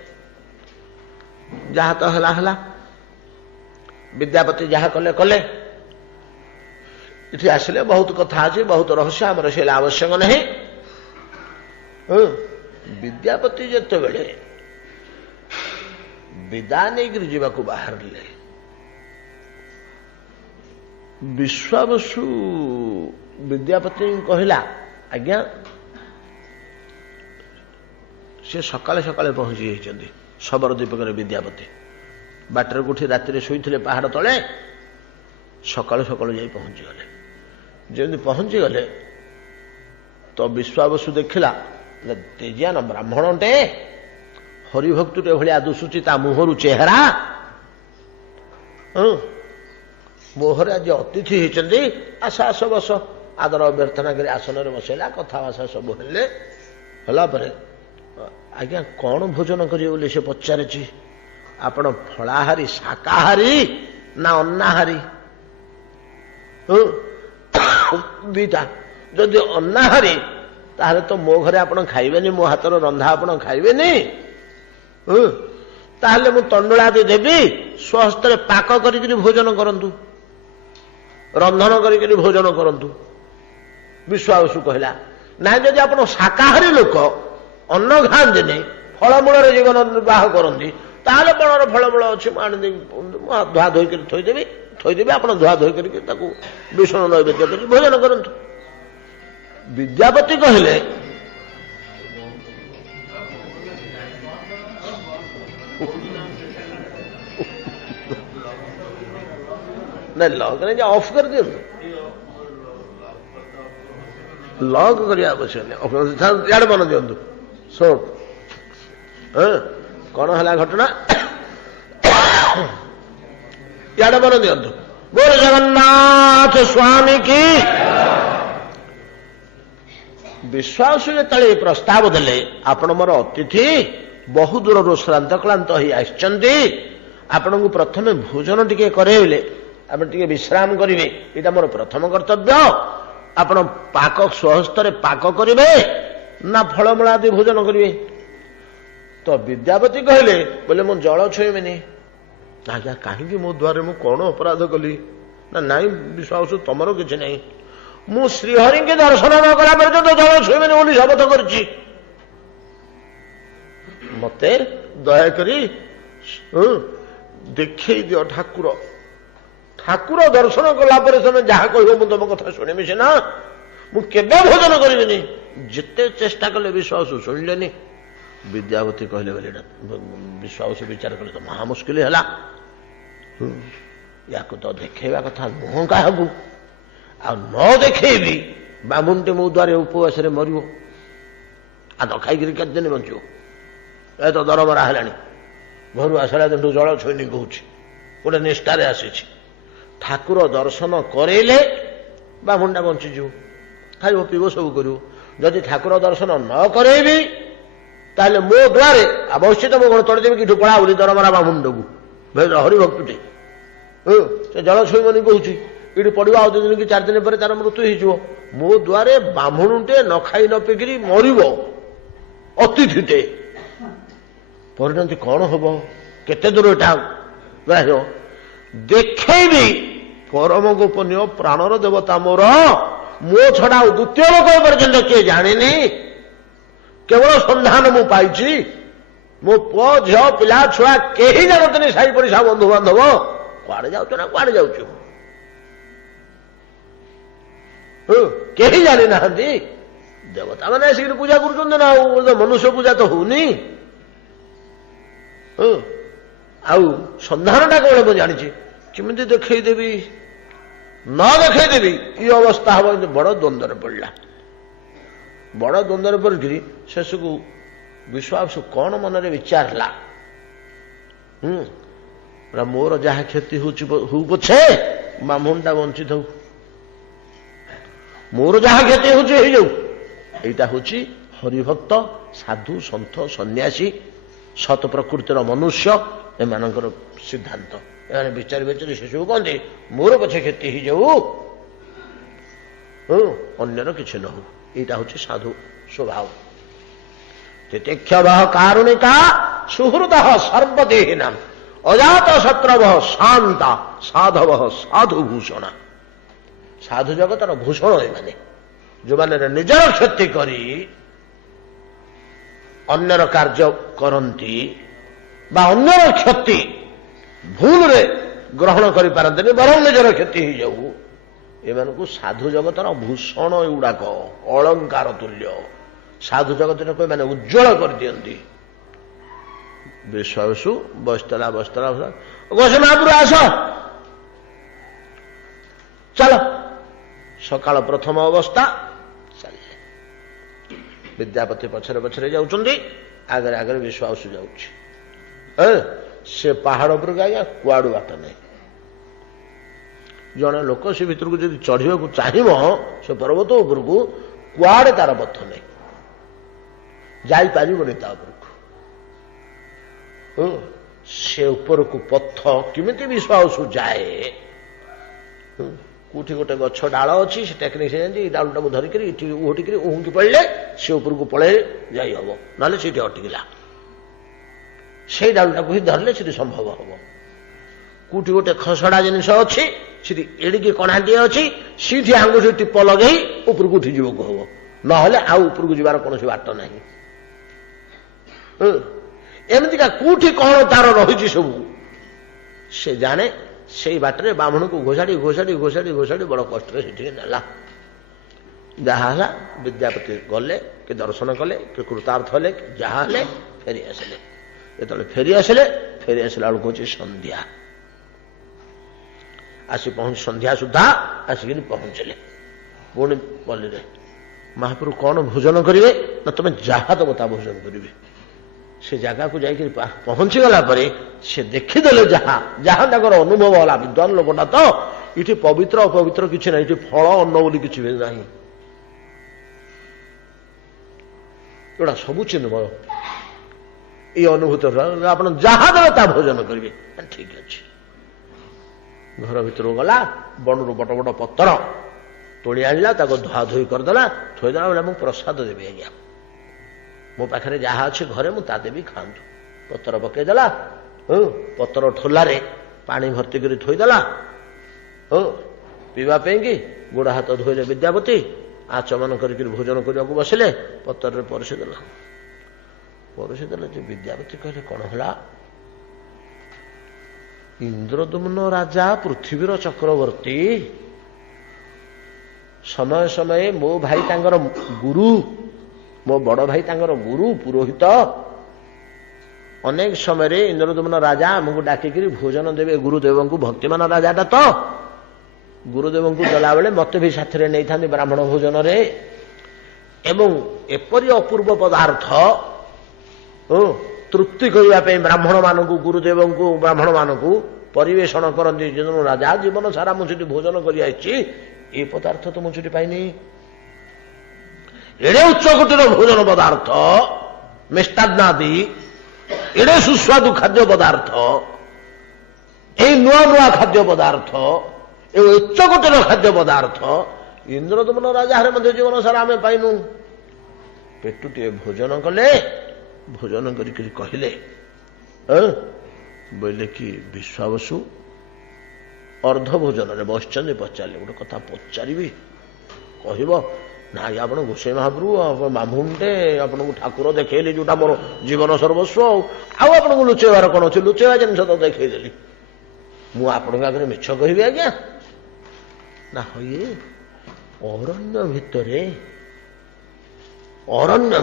ଯାହା ତ ହେଲା ହେଲା, ବିଦ୍ୟାପତି ଯାହା କଲେ କଲେ। ଏଠି ଆସିଲେ ବହୁତ କଥା ଅଛି, ବହୁତ ରହସ୍ୟ, ଆମର ସେ ଆବଶ୍ୟକ ନାହିଁ। ବିଦ୍ୟାପତି ଯେତେବେଳେ ବିଦା ନେଇକରି ଯିବାକୁ ବାହାରିଲେ, ବିଶ୍ୱାବସୁ ବିଦ୍ୟାପତି କହିଲା, ଆଜ୍ଞା ସେ ସକାଳେ ସକାଳେ ପହଞ୍ଚି ଯାଇଛନ୍ତି ଶବର ଦୀପକରେ। ବିଦ୍ୟାପତି ବାଟରେ କୋଉଠି ରାତିରେ ଶୋଇଥିଲେ ପାହାଡ଼ ତଳେ, ସକାଳୁ ସକାଳୁ ଯାଇ ପହଞ୍ଚିଗଲେ। ଯେମିତି ପହଞ୍ଚିଗଲେ ତ ବିଶ୍ୱାବସୁ ଦେଖିଲା ତେଜିଆନ ବ୍ରାହ୍ମଣଟେ, ହରିଭକ୍ତଟେ ଭଳିଆ ଦୁଶୁଛି ତା ମୁହଁରୁ ଚେହେରା। ମୋହରେ ଆଜି ଅତିଥି ହେଇଛନ୍ତି, ଆସ ଆସ ବସ। ଆଦର ଅଭ୍ୟର୍ଥନା କରି ଆସନରେ ବସେଇଲା, କଥାବାର୍ତ୍ତା ସବୁ ହେଲେ। ହେଲା ପରେ ଆଜ୍ଞା କଣ ଭୋଜନ କରିବେ ବୋଲି ସେ ପଚାରିଛି। ଆପଣ ଫଳାହାରୀ ଶାକାହାରୀ ନା ଅନ୍ନାହାରୀ? ଦିଟା। ଯଦି ଅନ୍ନାହାରୀ ତାହେଲେ ତ ମୋ ଘରେ ଆପଣ ଖାଇବେନି, ମୋ ହାତର ରନ୍ଧା ଆପଣ ଖାଇବେନି। ତାହେଲେ ମୁଁ ତଣ୍ଡୁଳାଦି ଦେବି, ସ୍ୱହସ୍ତରେ ପାକ କରିକିରି ଭୋଜନ କରନ୍ତୁ, ରନ୍ଧନ କରିକିରି ଭୋଜନ କରନ୍ତୁ। ବିଶ୍ୱାବସୁ କହିଲା ନାଇଁ, ଯଦି ଆପଣ ଶାକାହାରୀ ଲୋକ, ଅନ୍ନ ଖାଆନ୍ତିନି, ଫଳମୂଳରେ ଜୀବନ ନିର୍ବାହ କରନ୍ତି, ତାହେଲେ ବଣର ଫଳମୂଳ ଅଛି, ମୁଁ ଆଣିଦେବି, ଧୁଆ ଧୋଇ କରି ଥୋଇଦେବି, ଆପଣ ଧୁଆ ଧୋଇ କରିକି ତାକୁ ବିଷ୍ଣୁ ନୈବେଦ୍ୟ କରି ଭୋଜନ କରନ୍ତୁ। ବିଦ୍ୟାପତି କହିଲେ ନାଇଁ, ଲକ୍ ନାହିଁ, ଅଫ୍ କରିଦିଅନ୍ତୁ, ଲକ୍ କରିବା ଆବଶ୍ୟକ ନାହିଁ, ଇଆଡେ ମନ ଦିଅନ୍ତୁ। ଶୁଣ, କଣ ହେଲା ଘଟଣା, ଇଆଡେ ମନ ଦିଅନ୍ତୁ। ବୋଲ ଜଗନ୍ନାଥ ସ୍ୱାମୀ କି। ବିଶ୍ୱାସୁ ଯେତେବେଳେ ଏ ପ୍ରସ୍ତାବ ଦେଲେ, ଆପଣ ମୋର ଅତିଥି, ବହୁ ଦୂରରୁ ଶ୍ରାନ୍ତ କ୍ଳାନ୍ତ ହୋଇ ଆସିଛନ୍ତି, ଆପଣଙ୍କୁ ପ୍ରଥମେ ଭୋଜନ ଟିକେ କରେଇଲେ, ଆପଣ ଟିକେ ବିଶ୍ରାମ କରିବେ, ଏଇଟା ମୋର ପ୍ରଥମ କର୍ତ୍ତବ୍ୟ। ଆପଣ ପାକ ସ୍ୱହସ୍ତରେ ପାକ କରିବେ ନା ଫଳମୂଳ ଆଦି ଭୋଜନ କରିବେ? ତ ବିଦ୍ୟାପତି କହିଲେ, ବୋଲେ ମୁଁ ଜଳ ଛୁଇଁବିନି। ଆଜ୍ଞା, କାହିଁକି ମୋ ଦ୍ୱାରରେ ମୁଁ କଣ ଅପରାଧ କଲି? ନା ନାଇଁ ବିଶ୍ୱାସ, ତମର କିଛି ନାହିଁ, ମୁଁ ଶ୍ରୀହରିଙ୍କୁ ଦର୍ଶନ ନ କଲା ପର୍ଯ୍ୟନ୍ତ ଜଳ ଛୁଇଁବିନି ବୋଲି ଶପଥ କରିଛି। ମତେ ଦୟାକରି ଦେଖେଇ ଦିଅ ଠାକୁର। ଠାକୁର ଦର୍ଶନ କଲା ପରେ ତମେ ଯାହା କହିବ ମୁଁ ତମ କଥା ଶୁଣିବି ସିନା, ମୁଁ କେବେ ଭୋଜନ କରିବିନି। ଯେତେ ଚେଷ୍ଟା କଲେ ବିଶ୍ୱାସ ଶୁଣିଲେନି। ବିଦ୍ୟାପତି କହିଲେ ବୋଲି ବିଶ୍ୱାସ ବିଚାର କଲେ, ତ ମହା ମୁସ୍କିଲ ହେଲା। ୟାକୁ ତ ଦେଖେଇବା କଥା ନୁହଁ କାହାକୁ, ଆଉ ନ ଦେଖେଇବି ବାମୁଣଟେ ମୋ ଦ୍ୱାରେ ଉପବାସରେ ମରିବ, ଆଉ ନ ଖାଇକିରି କେତେ ଦିନ ବଞ୍ଚିବ? ଏ ତ ଦରମରା ହେଲାଣି, ଘରୁ ଆସିଲା ଦିନଠୁ ଜଳ ଛୁଇଁନି କହୁଛି, ଗୋଟେ ନିଷ୍ଠାରେ ଆସିଛି। ଠାକୁର ଦର୍ଶନ କରେଇଲେ ବାମୁଣଟା ବଞ୍ଚିଯିବ, ଖାଇବ ପିଇବ ସବୁ କରିବ। ଯଦି ଠାକୁର ଦର୍ଶନ ନ କରେଇବି ତାହେଲେ ମୋ ଦ୍ୱାରେ ଅବଶ୍ୟ ମୁଁ କଣ ତୋଳିଦେବି କି ଢୁକଳା ବୋଲି ଦରମରା ବାମୁଣ୍ଡକୁ, ହରିଭକ୍ତଟେ, ସେ ଜଳ ଛୁଇଁବନି କହୁଛି, ଏଠି ପଡିବ, ଆଉ 2 ଦିନ କି 4 ଦିନ ପରେ ତାର ମୃତ୍ୟୁ ହେଇଯିବ। ମୋ ଦ୍ୱାରେ ବାମୁଣଟେ ନ ଖାଇ ନ ପିଇକିରି ମରିବ, ଅତିଥିଟେ, ପରିଣତି କଣ ହବ? କେତେ ଦୂର ଏଟା ଗ୍ରାହ୍ୟ? ଦେଖେଇବି ପରମ ଗୋପନୀୟ ପ୍ରାଣର ଦେବତା ମୋର, ମୋ ଛଡା ଆଉ ଦ୍ୱିତୀୟ ଲୋକ ପର୍ଯ୍ୟନ୍ତ କିଏ ଜାଣିନି, କେବଳ ସନ୍ଧାନ ମୁଁ ପାଇଛି। ମୋ ପୁଅ ଝିଅ ପିଲା ଛୁଆ କେହି ଜାଣନ୍ତିନି, ସାହି ପଡିଶା ବନ୍ଧୁବାନ୍ଧବ। କୁଆଡେ ଯାଉଛ ନା କୁଆଡେ ଯାଉଛୁ, କେହି ଜାଣିନାହାନ୍ତି। ଦେବତା ମାନେ ଆସିକି ପୂଜା କରୁଛନ୍ତି ନା, ଆଉ ମନୁଷ୍ୟ ପୂଜା ତ ହଉନି। ଆଉ ସନ୍ଧାନଟା କେବଳ ମୁଁ ଜାଣିଛି, କେମିତି ଦେଖେଇଦେବି? ନ ଦେଖେଇଦେବି ଏ ଅବସ୍ଥା ହବ। ବଡ ଦ୍ୱନ୍ଦ୍ୱରେ ପଡିଲା, ବଡ ଦ୍ୱନ୍ଦ୍ୱରେ ପଡିକିରି ଶେଷକୁ ବିଶ୍ୱାସ କଣ ମନରେ ବିଚାର ହେଲା, ମୋର ଯାହା କ୍ଷତି ହଉଛି ହଉ ପଛେ ବାମୁଣଟା ବଞ୍ଚିଥାଉ, ମୋର ଯାହା କ୍ଷତି ହଉଛି ହେଇଯାଉ। ଏଇଟା ହଉଛି ହରିଭକ୍ତ, ସାଧୁ, ସନ୍ଥ, ସନ୍ନ୍ୟାସୀ, ସତ ପ୍ରକୃତିର ମନୁଷ୍ୟ, ଏମାନଙ୍କର ସିଦ୍ଧାନ୍ତ। ଏମାନେ ବିଚାରି ବିଚାରି ସେସବୁ କହନ୍ତି, ମୋର ପଛେ କ୍ଷତି ହେଇଯାଉ, ଅନ୍ୟର କିଛି ନ ହଉ। ଏଇଟା ହଉଛି ସାଧୁ ସ୍ୱଭାବ। ତିତିକ୍ଷଭ କାରୁଣିକା ସୁହୃଦ ସର୍ବଦେହିନାଂ ଅଜାତ ଶତ୍ରଭ ଶାନ୍ତା ସାଧବ ସାଧୁଭୂଷଣ। ସାଧୁ ଜଗତର ଭୂଷଣ ଏମାନେ, ଯୋଉମାନେ ନିଜର କ୍ଷତି କରି ଅନ୍ୟର କାର୍ଯ୍ୟ କରନ୍ତି ବା ଅନ୍ୟର କ୍ଷତି ଭୁଲରେ ଗ୍ରହଣ କରିପାରନ୍ତିନି, ବରଂ ନିଜର କ୍ଷତି ହେଇଯାଉ, ଏମାନଙ୍କୁ ସାଧୁ ଜଗତର ଭୂଷଣ ଏଗୁଡାକ, ଅଳଙ୍କାର ତୁଲ୍ୟ। ସାଧୁ ଜଗତକୁ ଏମାନେ ଉଜ୍ଜଳ କରିଦିଅନ୍ତି। ବିଶ୍ୱାବସୁ ବସିଥିଲା ଘୋଷ ମହାପୁର ଆସ, ଚାଲ। ସକାଳ ପ୍ରଥମ ଅବସ୍ଥା ଚାଲିଲେ, ବିଦ୍ୟାପତି ପଛରେ ପଛରେ ଯାଉଛନ୍ତି, ଆଗରେ ଆଗରେ ବିଶ୍ୱାବସୁ ଯାଉଛି। ସେ ପାହାଡ ଉପରକୁ ଆଜ୍ଞା କୁଆଡୁ ବାଟ ନାହିଁ। ଜଣେ ଲୋକ ସେ ଭିତରକୁ ଯଦି ଚଢିବାକୁ ଚାହିଁବ, ସେ ପର୍ବତ ଉପରକୁ, କୁଆଡେ ତାର ପଥ ନାହିଁ, ଯାଇପାରିବନି ତା ଉପରକୁ। ସେ ଉପରକୁ ପଥ କେମିତି ବିଶ୍ୱାବସୁ ଯାଏ, କୋଉଠି ଗୋଟେ ଗଛ ଡାଳ ଅଛି ସେ ଟେକ୍ନିକ୍ ଜାଣିଛି ଏଇ ଡାଳଟାକୁ ଧରିକିରି ଏଠି ଉହଟିକିରି ଉହୁଙ୍କି ପଡ଼ିଲେ ସେ ଉପରକୁ ପଳେଇ ଯାଇ ହବ, ନହେଲେ ସେଠି ଅଟିକିଲା। ସେଇ ଡାଳଟାକୁ ହିଁ ଧରିଲେ ସେଠି ସମ୍ଭବ ହବ। କୋଉଠି ଗୋଟେ ଖସଡ଼ା ଜିନିଷ ଅଛି, ସେଠି ଏଡ଼ିକି କଣାଟିଏ ଅଛି, ସେଠି ଆଙ୍ଗୁଠି ଟିପ ଲଗେଇ ଉପରକୁ ଉଠି ଯିବାକୁ ହବ, ନହେଲେ ଆଉ ଉପରକୁ ଯିବାର କୌଣସି ବାଟ ନାହିଁ। ଏମିତିକା କୋଉଠି କଣ ତାର ରହିଛି ସବୁ ସେ ଜାଣେ। ସେଇ ବାଟରେ ବ୍ରାହ୍ମଣକୁ ଘୋଷାଡ଼ି ଘୋଷାଡ଼ି ଘୋଷାଡ଼ି ଘୋଷାଡ଼ି ବଡ଼ କଷ୍ଟରେ ସେଠିକି ନେଲା। ଯାହା ହେଲା ବିଦ୍ୟାପତି ଗଲେ, କି ଦର୍ଶନ କଲେ, କି କୃତାର୍ଥ ହେଲେ, ଯାହା ହେଲେ ଫେରି ଆସିଲେ। ଯେତେବେଳେ ଫେରି ଆସିଲା ବେଳକୁ ହଉଛି ସନ୍ଧ୍ୟା। ଆସି ପହଞ୍ଚି ସନ୍ଧ୍ୟା ସୁଦ୍ଧା ଆସିକିରି ପହଞ୍ଚିଲେ ପୁଣି ପଲ୍ଲୀରେ। ମହାପ୍ରଭୁ କଣ ଭୋଜନ କରିବେ ନା ତମେ ଯାହା ଦେବ ତା ଭୋଜନ କରିବେ। ସେ ଜାଗାକୁ ଯାଇକି ପହଞ୍ଚିଗଲା ପରେ ସେ ଦେଖିଦେଲେ ଯାହା ତାଙ୍କର ଅନୁଭବ ହେଲା, ବିଦ୍ୱାନ ଲୋକଟା ତ, ଏଠି ପବିତ୍ର ଅପବିତ୍ର କିଛି ନାହିଁ, ଏଠି ଫଳ ଅନ୍ନ ବୋଲି କିଛି ବି ନାହିଁ, ଏଗୁଡ଼ା ସବୁ ଚିନ୍ମୟ। ଏଇ ଅନୁଭୂତ ଆପଣ ଯାହା ଦେବେ ତା ଭୋଜନ କରିବେ। ଠିକ ଅଛି। ଘର ଭିତରକୁ ଗଲା, ବଣରୁ ବଡ଼ ବଡ଼ ପତ୍ର ତୋଳି ଆଣିଲା, ତାକୁ ଧୁଆ ଧୋଇ କରିଦେଲା, ଥୋଇଦେଲା। ବେଳେ ମୁଁ ପ୍ରସାଦ ଦେବି ଆଜ୍ଞା, ମୋ ପାଖରେ ଯାହା ଅଛି ଘରେ ମୁଁ ତା ଦେବି, ଖାଆନ୍ତୁ। ପତ୍ର ପକେଇଦେଲା, ପତ୍ର ଠୋଲାରେ ପାଣି ଭର୍ତ୍ତି କରି ଥୋଇଦେଲା, ପିଇବା ପାଇଁକି। ଗୋଡ଼ ହାତ ଧୋଇଲେ ବିଦ୍ୟାପତି, ଆଚମନ କରିକି ଭୋଜନ କରିବାକୁ ବସିଲେ। ପତ୍ରରେ ପରଷିଦେଲା। ଯେ ବିଦ୍ୟାପତି କହିଲେ କଣ ହେଲା? ଇନ୍ଦ୍ରଦୁମ୍ନ ରାଜା ପୃଥିବୀର ଚକ୍ରବର୍ତ୍ତୀ, ସମୟ ସମୟେ ମୋ ଭାଇ ତାଙ୍କର ଗୁରୁ, ମୋ ବଡ଼ ଭାଇ ତାଙ୍କର ଗୁରୁ ପୁରୋହିତ, ଅନେକ ସମୟରେ ଇନ୍ଦ୍ରଦୁମ୍ନ ରାଜା ଆମକୁ ଡାକିକିରି ଭୋଜନ ଦେବେ। ଗୁରୁଦେବଙ୍କୁ, ଭକ୍ତିମାନ ରାଜାଟା ତ, ଗୁରୁଦେବଙ୍କୁ ଦେଲାବେଳେ ମତେ ବି ସାଥିରେ ନେଇଥାନ୍ତି ବ୍ରାହ୍ମଣ ଭୋଜନରେ। ଏବଂ ଏପରି ଅପୂର୍ବ ପଦାର୍ଥ ତୃପ୍ତି କରିବା ପାଇଁ ବ୍ରାହ୍ମଣ ମାନଙ୍କୁ, ଗୁରୁଦେବଙ୍କୁ, ବ୍ରାହ୍ମଣ ମାନଙ୍କୁ ପରିବେଷଣ କରନ୍ତି। ଯେହେତୁ ରାଜା ଜୀବନ ସାରା ମୁଁ ସେଠି ଭୋଜନ କରି ଆସିଛି, ଏ ପଦାର୍ଥ ତ ମୁଁ ସେଠି ପାଇନି। ଏଡ଼େ ଉଚ୍ଚକୋଟୀର ଭୋଜନ ପଦାର୍ଥ, ମିଷ୍ଟାନ୍ନାଦି, ଏଡ଼େ ସୁସ୍ୱାଦୁ ଖାଦ୍ୟ ପଦାର୍ଥ, ଏଇ ନୂଆ ନୂଆ ଖାଦ୍ୟ ପଦାର୍ଥ, ଏ ଉଚ୍ଚକୋଟୀର ଖାଦ୍ୟ ପଦାର୍ଥ ଇନ୍ଦ୍ରଦୁମ୍ନ ରାଜାରେ ମଧ୍ୟ ଜୀବନ ସାରା ଆମେ ପାଇନୁ। ପେଟୁଟିଏ ଭୋଜନ କଲେ, ଭୋଜନ କରିକି କହିଲେ, ବୋଇଲେ କି ବିଶ୍ୱାବସୁ ଅର୍ଦ୍ଧ ଭୋଜନରେ ବସିଛନ୍ତି। ପଚାରିଲେ, ଗୋଟେ କଥା ପଚାରିବି, କହିବ? ନା ଆଜ୍ଞା, ଆପଣ ଗୋସାଇ ମହାପ୍ରଭୁ ମାମୁଣ୍ଡେ, ଆପଣଙ୍କୁ ଠାକୁର ଦେଖେଇଲି ଯୋଉଟା ମୋର ଜୀବନ ସର୍ବସ୍ୱ, ଆଉ ଆପଣଙ୍କୁ ଲୁଚେଇବାର କଣ ଅଛି? ଲୁଚେଇବା ଜିନିଷ ତ ଦେଖେଇଦେଲି, ମୁଁ ଆପଣଙ୍କ ଆଗରେ ମିଛ କହିବି ଆଜ୍ଞା? ନା ହଇଏ ଅରଣ୍ୟ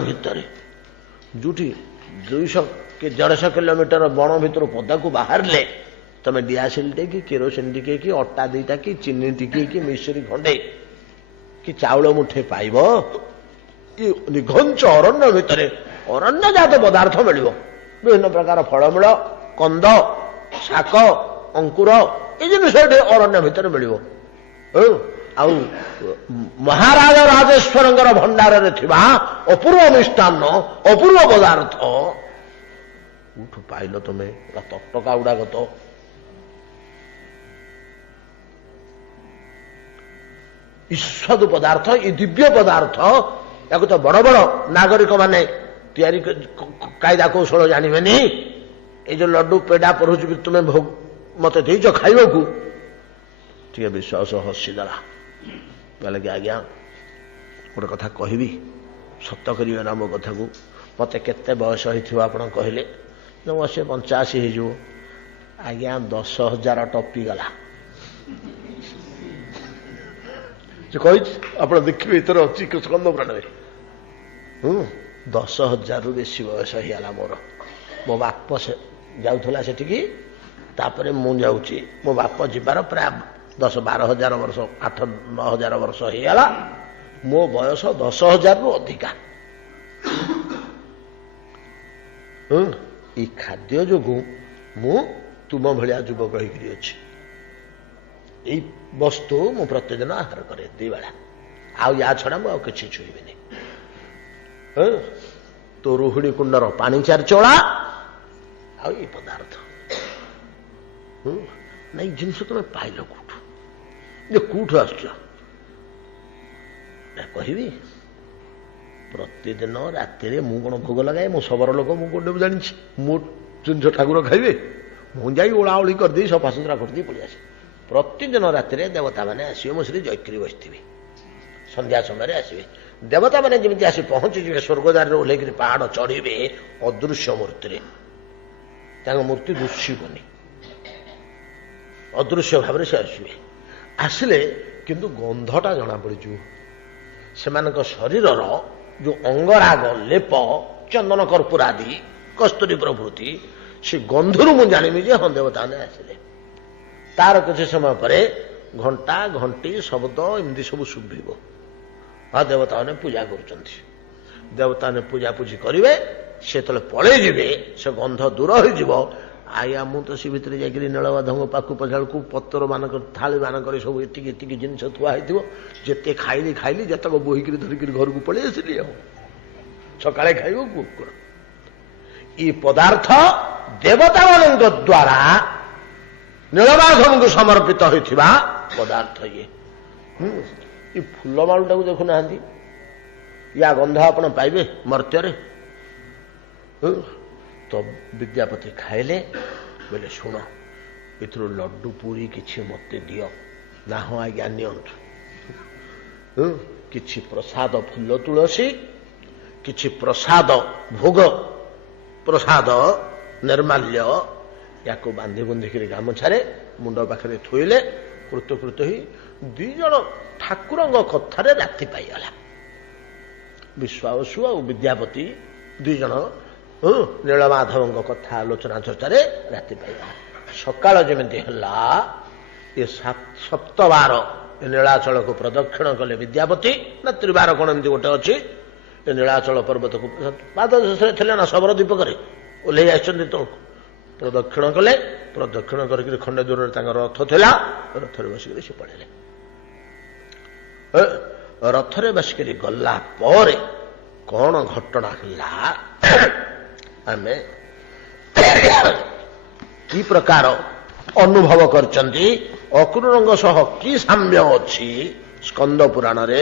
ଭିତରେ ଯୋଉଠି 200 କି 150 କିଲୋମିଟର ବଣ ଭିତରୁ ପଦାକୁ ବାହାରିଲେ ତମେ ଡିଆସିଲ ଟେ କି କେରୋସିନ ଟିକେ କି ଅଟା ଦିଟା କି ଚିନି ଟିକେ କି ମିଶ୍ରି ଖଣ୍ଡେ କି ଚାଉଳ ମୁଠେ ପାଇବ। ନିଘଞ୍ଚ ଅରଣ୍ୟ ଭିତରେ ଅରଣ୍ୟଜାତ ପଦାର୍ଥ ମିଳିବ। ବିଭିନ୍ନ ପ୍ରକାର ଫଳମୂଳ, କନ୍ଦ, ଶାକ, ଅଙ୍କୁର, ଏ ଜିନିଷ ଏଠି ଅରଣ୍ୟ ଭିତରେ ମିଳିବ। ଆଉ ମହାରାଜ ରାଜେଶ୍ୱରଙ୍କର ଭଣ୍ଡାରରେ ଥିବା ଅପୂର୍ବ ମିଷ୍ଟାନ୍ନ, ଅପୂର୍ବ ପଦାର୍ଥ କୋଉଠୁ ପାଇଲ ତମେ? ତଟକା ଗୁଡାକ ତ ଇସ୍ୱାଦୁ ପଦାର୍ଥ, ଏ ଦିବ୍ୟ ପଦାର୍ଥ, ୟାକୁ ତ ବଡ ବଡ ନାଗରିକ ମାନେ ତିଆରି କାଇଦା କୌଶଳ ଜାଣିବେନି। ଏଇ ଯୋଉ ଲଡୁ ପେଡା ପଢୁଛି ତୁମେ ମତେ ଦେଇଛ ଖାଇବାକୁ, ଟିକେ ବିଶ୍ୱାସ ହସିଦେଲା। କହିଲେ କି ଆଜ୍ଞା ଗୋଟେ କଥା କହିବି, ସତ କରିବେ ନା ମୋ କଥାକୁ? ମତେ କେତେ ବୟସ ହେଇଥିବ ଆପଣ କହିଲେ? ମୁଁ 85 ହେଇଯିବ। ଆଜ୍ଞା 10,000 ଟପିଗଲା। ସେ କହିଛି, ଆପଣ ଦେଖିବେ ଏଥର ଅଛି ସ୍କନ୍ଦ ପୁରାଣରେ। 10,000ରୁ ବେଶୀ ବୟସ ହେଇଗଲା ମୋର। ମୋ ବାପ ଯାଉଥିଲା ସେଠିକି, ତାପରେ ମୁଁ ଯାଉଛି। ମୋ ବାପ ଯିବାର ପ୍ରାୟ 10-12 ହଜାର ବର୍ଷ, 8-9 ହଜାର ବର୍ଷ ହେଇଗଲା। ମୋ ବୟସ 10,000ରୁ ଅଧିକା। ଏଇ ଖାଦ୍ୟ ଯୋଗୁଁ ମୁଁ ତୁମ ଭଳିଆ ଯୁବକ ହେଇକରି ଅଛି। ଏଇ ବସ୍ତୁ ମୁଁ ପ୍ରତିଦିନ ଆହାର କରେ 2 ବେଳା, ଆଉ ୟା ଛଡା ମୁଁ ଆଉ କିଛି ଛୁଇଁବିନି। ତୋ ରୋହିଣୀ କୁଣ୍ଡର ପାଣି 4 ଚୋଳା, ଆଉ ଏଇ ପଦାର୍ଥ। ନାଇଁ ଜିନିଷ ତମେ ପାଇଲ କୋଉଠୁ? ଯେ କୋଉଠୁ ଆସୁଛ? କହିବି ପ୍ରତିଦିନ ରାତିରେ ମୁଁ କଣ ଭୋଗ ଲଗାଏ? ମୁଁ ଶବର ଲୋକ, ମୁଁ କୋଉଠି ମୁଁ ଜାଣିଛି? ମୁଁ ଜିନିଷ ଠାକୁର ଖାଇବେ? ମୁଁ ଯାଇ ଓଳାଓଳି କରିଦେଇ ସଫାସୁତୁରା କରିଦେଇ ପଳେଇ ଆସେ। ପ୍ରତିଦିନ ରାତିରେ ଦେବତାମାନେ ଆସିବେ, ମୁଁ ସେଠି ଜୈକ୍ରୀ ବସିଥିବି, ସନ୍ଧ୍ୟା ସମୟରେ ଆସିବେ। ଦେବତାମାନେ ଯେମିତି ଆସି ପହଞ୍ଚିଯିବେ ସ୍ୱର୍ଗଦ୍ୱାରରେ ଓହ୍ଲେଇକିରି ପାହାଡ଼ ଚଢ଼ିବେ ଅଦୃଶ୍ୟ ମୂର୍ତ୍ତିରେ, ତାଙ୍କ ମୂର୍ତ୍ତି ଦୁଷିବନି, ଅଦୃଶ୍ୟ ଭାବରେ ସେ ଆସିବେ। ଆସିଲେ କିନ୍ତୁ ଗନ୍ଧଟା ଜଣାପଡ଼ିଯିବ। ସେମାନଙ୍କ ଶରୀରର ଯୋଉ ଅଙ୍ଗରାଗ ଲେପ, ଚନ୍ଦନ କର୍ପୂର ଆଦି, କସ୍ତୁରୀ ପ୍ରଭୃତି, ସେ ଗନ୍ଧରୁ ମୁଁ ଜାଣିବି ଯେ ହଁ ଦେବତାମାନେ ଆସିଲେ। ତାର କିଛି ସମୟ ପରେ ଘଣ୍ଟା ଘଣ୍ଟି ଶବ୍ଦ ଏମିତି ସବୁ ଶୁଭିବ। ହଁ ଦେବତାମାନେ ପୂଜା କରୁଛନ୍ତି। ଦେବତାମାନେ ପୂଜାପୂଜି କରିବେ। ସେତେବେଳେ ପଳେଇ ଯିବେ, ସେ ଗନ୍ଧ ଦୂର ହୋଇଯିବ। ଆୟା ମୁଁ ତ ସେ ଭିତରେ ଯାଇକରି ନୀଳମାଧବଙ୍କ ପାଖକୁ ପଚାରକୁ ପତ୍ର ମାନଙ୍କର ଥାଳି ମାନଙ୍କରେ ସବୁ ଏତିକି ଏତିକି ଜିନିଷ ଥୁଆ ହେଇଥିବ। ଯେତେ ଖାଇଲି ଖାଇଲି, ଯେତକ ବୋହିକିରି ଧରିକିରି ଘରକୁ ପଳେଇ ଆସିଲି। ଆଉ ସକାଳେ ଖାଇବ କୁକୁର। ଏ ପଦାର୍ଥ ଦେବତାମାନଙ୍କ ଦ୍ୱାରା ନୀଳମାଧବଙ୍କୁ ସମର୍ପିତ ହୋଇଥିବା ପଦାର୍ଥ। ଏ ଫୁଲମାଳଟାକୁ ଦେଖୁନାହାନ୍ତି, ୟା ଗନ୍ଧ ଆପଣ ପାଇବେ ମର୍ତ୍ତ୍ୟରେ। ତ ବିଦ୍ୟାପତି ଖାଇଲେ, ବୋଇଲେ ଶୁଣ ଏଥିରୁ ଲଡୁ ପୁରୀ କିଛି ମତେ ଦିଅ। ନା ହଁ ଆଜ୍ଞା ନିଅନ୍ତୁ। କିଛି ପ୍ରସାଦ ଫୁଲ ତୁଳସୀ, କିଛି ପ୍ରସାଦ ଭୋଗ, ପ୍ରସାଦ ନିର୍ମାଲ୍ୟ, ୟାକୁ ବାନ୍ଧି ବୁନ୍ଧିକିରି ଗାମୁଛାରେ ମୁଣ୍ଡ ପାଖରେ ଥୋଇଲେ। କୃତକୃତ ହୋଇ ଦୁଇ ଜଣ ଠାକୁରଙ୍କ କଥାରେ ରାତି ପାଇଗଲା। ବିଶ୍ୱାବସୁ ଆଉ ବିଦ୍ୟାପତି ଦୁଇ ଜଣ ନୀଳମାଧବଙ୍କ କଥା ଆଲୋଚନା ଚର୍ଚ୍ଚାରେ ରାତି ପାଇଗଲା। ସକାଳ ଯେମିତି ହେଲା, ଏ ସପ୍ତବାର ନୀଳାଚଳକୁ ପ୍ରଦକ୍ଷିଣ କଲେ ବିଦ୍ୟାପତି, ନା ତ୍ରିବାର କଣ ଏମିତି ଗୋଟେ ଅଛି। ଏ ନୀଳାଚଳ ପର୍ବତକୁ ପାଦ ଶେଷରେ ଥିଲେ ନା ଶବର ଦୀପକରେ ଓହ୍ଲେଇ ଆସିଛନ୍ତି ତଳକୁ, ପ୍ରଦକ୍ଷିଣ କଲେ। ପ୍ରଦକ୍ଷିଣ କରିକି ଖଣ୍ଡେ ଦୂରରେ ତାଙ୍କ ରଥ ଥିଲା, ରଥରେ ବସିକରି ସେ ପଳେଇଲେ। ରଥରେ ବସିକରି ଗଲା ପରେ କଣ ଘଟଣା ହେଲା, ଆମେ କି ପ୍ରକାର ଅନୁଭବ କରିଛନ୍ତି, ଅକ୍ରୁରଙ୍କ ସହ କି ସାମ୍ୟ ଅଛି ସ୍କନ୍ଦ ପୁରାଣରେ,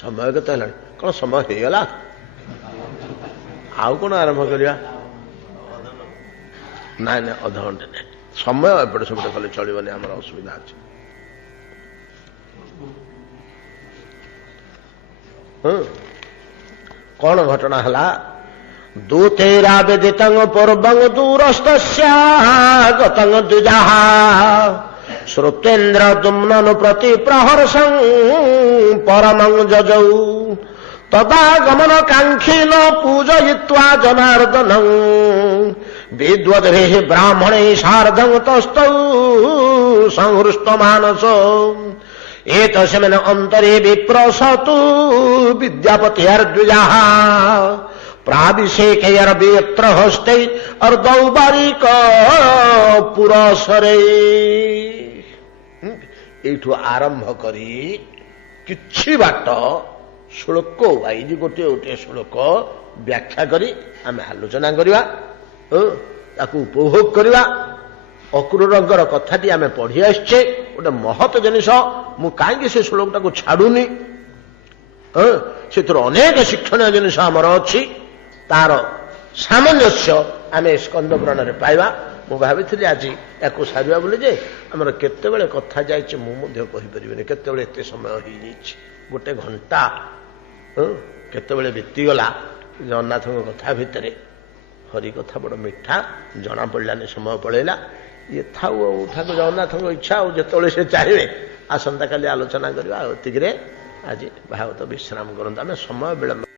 ସମୟ କେତେ ହେଲାଣି? କଣ ସମୟ ହେଇଗଲା? ଆଉ କଣ ଆରମ୍ଭ କରିବା? ନାଇଁ ନାଇଁ, ଅଧଘଣ୍ଟେ ନାଇଁ, ସମୟ ଏପଟେ ସେପଟେ କଲେ ଚଳିବନି, ଆମର ଅସୁବିଧା ଅଛି। କଣ ଘଟଣା ହେଲା? ଦୂତେରା ବେଦିତଂ ପୂର୍ବଂ ଦୂରସ୍ତସ୍ୟାଗତଂ ଦ୍ୱିଜାଃ ଶ୍ରୁତେନ୍ଦ୍ର ଦୁମ୍ନନୁ ପ୍ରତି ପ୍ରହର୍ଷଂ ପରମଂ ଯଜୌ ତଦାଗମନ କାଙ୍କ୍ଷିନ ପୂଜୟିତ୍ୱା ଜନାର୍ଦ୍ଦନଂ ବିଦ୍ୱଦ୍भिः ବ୍ରାହ୍ମଣୈ ସାର୍ଦ୍ଧଂ ତସ୍ତୌ ସଂହୃଷ୍ଟମାନସ एतस्मिन् अन्तरे विप्रसतु विद्यापतिर्द्विजाः प्राभिषेकैर्वेत्र हस्ते अर्धौबारिक पुरसरे। एठु आरंभ करी किछि बाट श्लोक वाइज गोटे गोटे श्लोक व्याख्या करी आमे आलोचना करिवा, ताकू उपभोग करिवा। अक्रूरंकर कथाटी आमे पढ़ी आसछे, गोटे महत जिनिस। मु काईकि से श्लोकटाକୁ छाड़ुनी, ସେଥିରୁ ଅନେକ ଶିକ୍ଷଣୀୟ ଜିନିଷ ଆମର ଅଛି। ତାର ସାମଞ୍ଜସ୍ୟ ଆମେ ସ୍କନ୍ଦ ପୁରାଣରେ ପାଇବା। ମୁଁ ଭାବିଥିଲି ଆଜି ୟାକୁ ସାରିବା ବୋଲି, ଯେ ଆମର କେତେବେଳେ କଥା ଯାଇଛି ମୁଁ ମଧ୍ୟ କହିପାରିବିନି, କେତେବେଳେ ଏତେ ସମୟ ହେଇଯାଇଛି। ଗୋଟେ ଘଣ୍ଟା କେତେବେଳେ ବିତିଗଲା ଜଗନ୍ନାଥଙ୍କ କଥା ଭିତରେ। ହରି କଥା ବଡ଼ ମିଠା, ଜଣା ପଡ଼ିଲାନି, ସମୟ ପଳେଇଲା। ଇଏ ଥାଉ, ଆଉ ଠାକୁର ଜଗନ୍ନାଥଙ୍କ ଇଚ୍ଛା, ଆଉ ଯେତେବେଳେ ସେ ଚାହିଁବେ ଆସନ୍ତାକାଲି ଆଲୋଚନା କରିବା। ଆଉ ଏତିକିରେ ଆଜି ଭାଗବତ ବିଶ୍ରାମ କରନ୍ତୁ। ଆମେ ସମୟ ବିଳମ୍ବ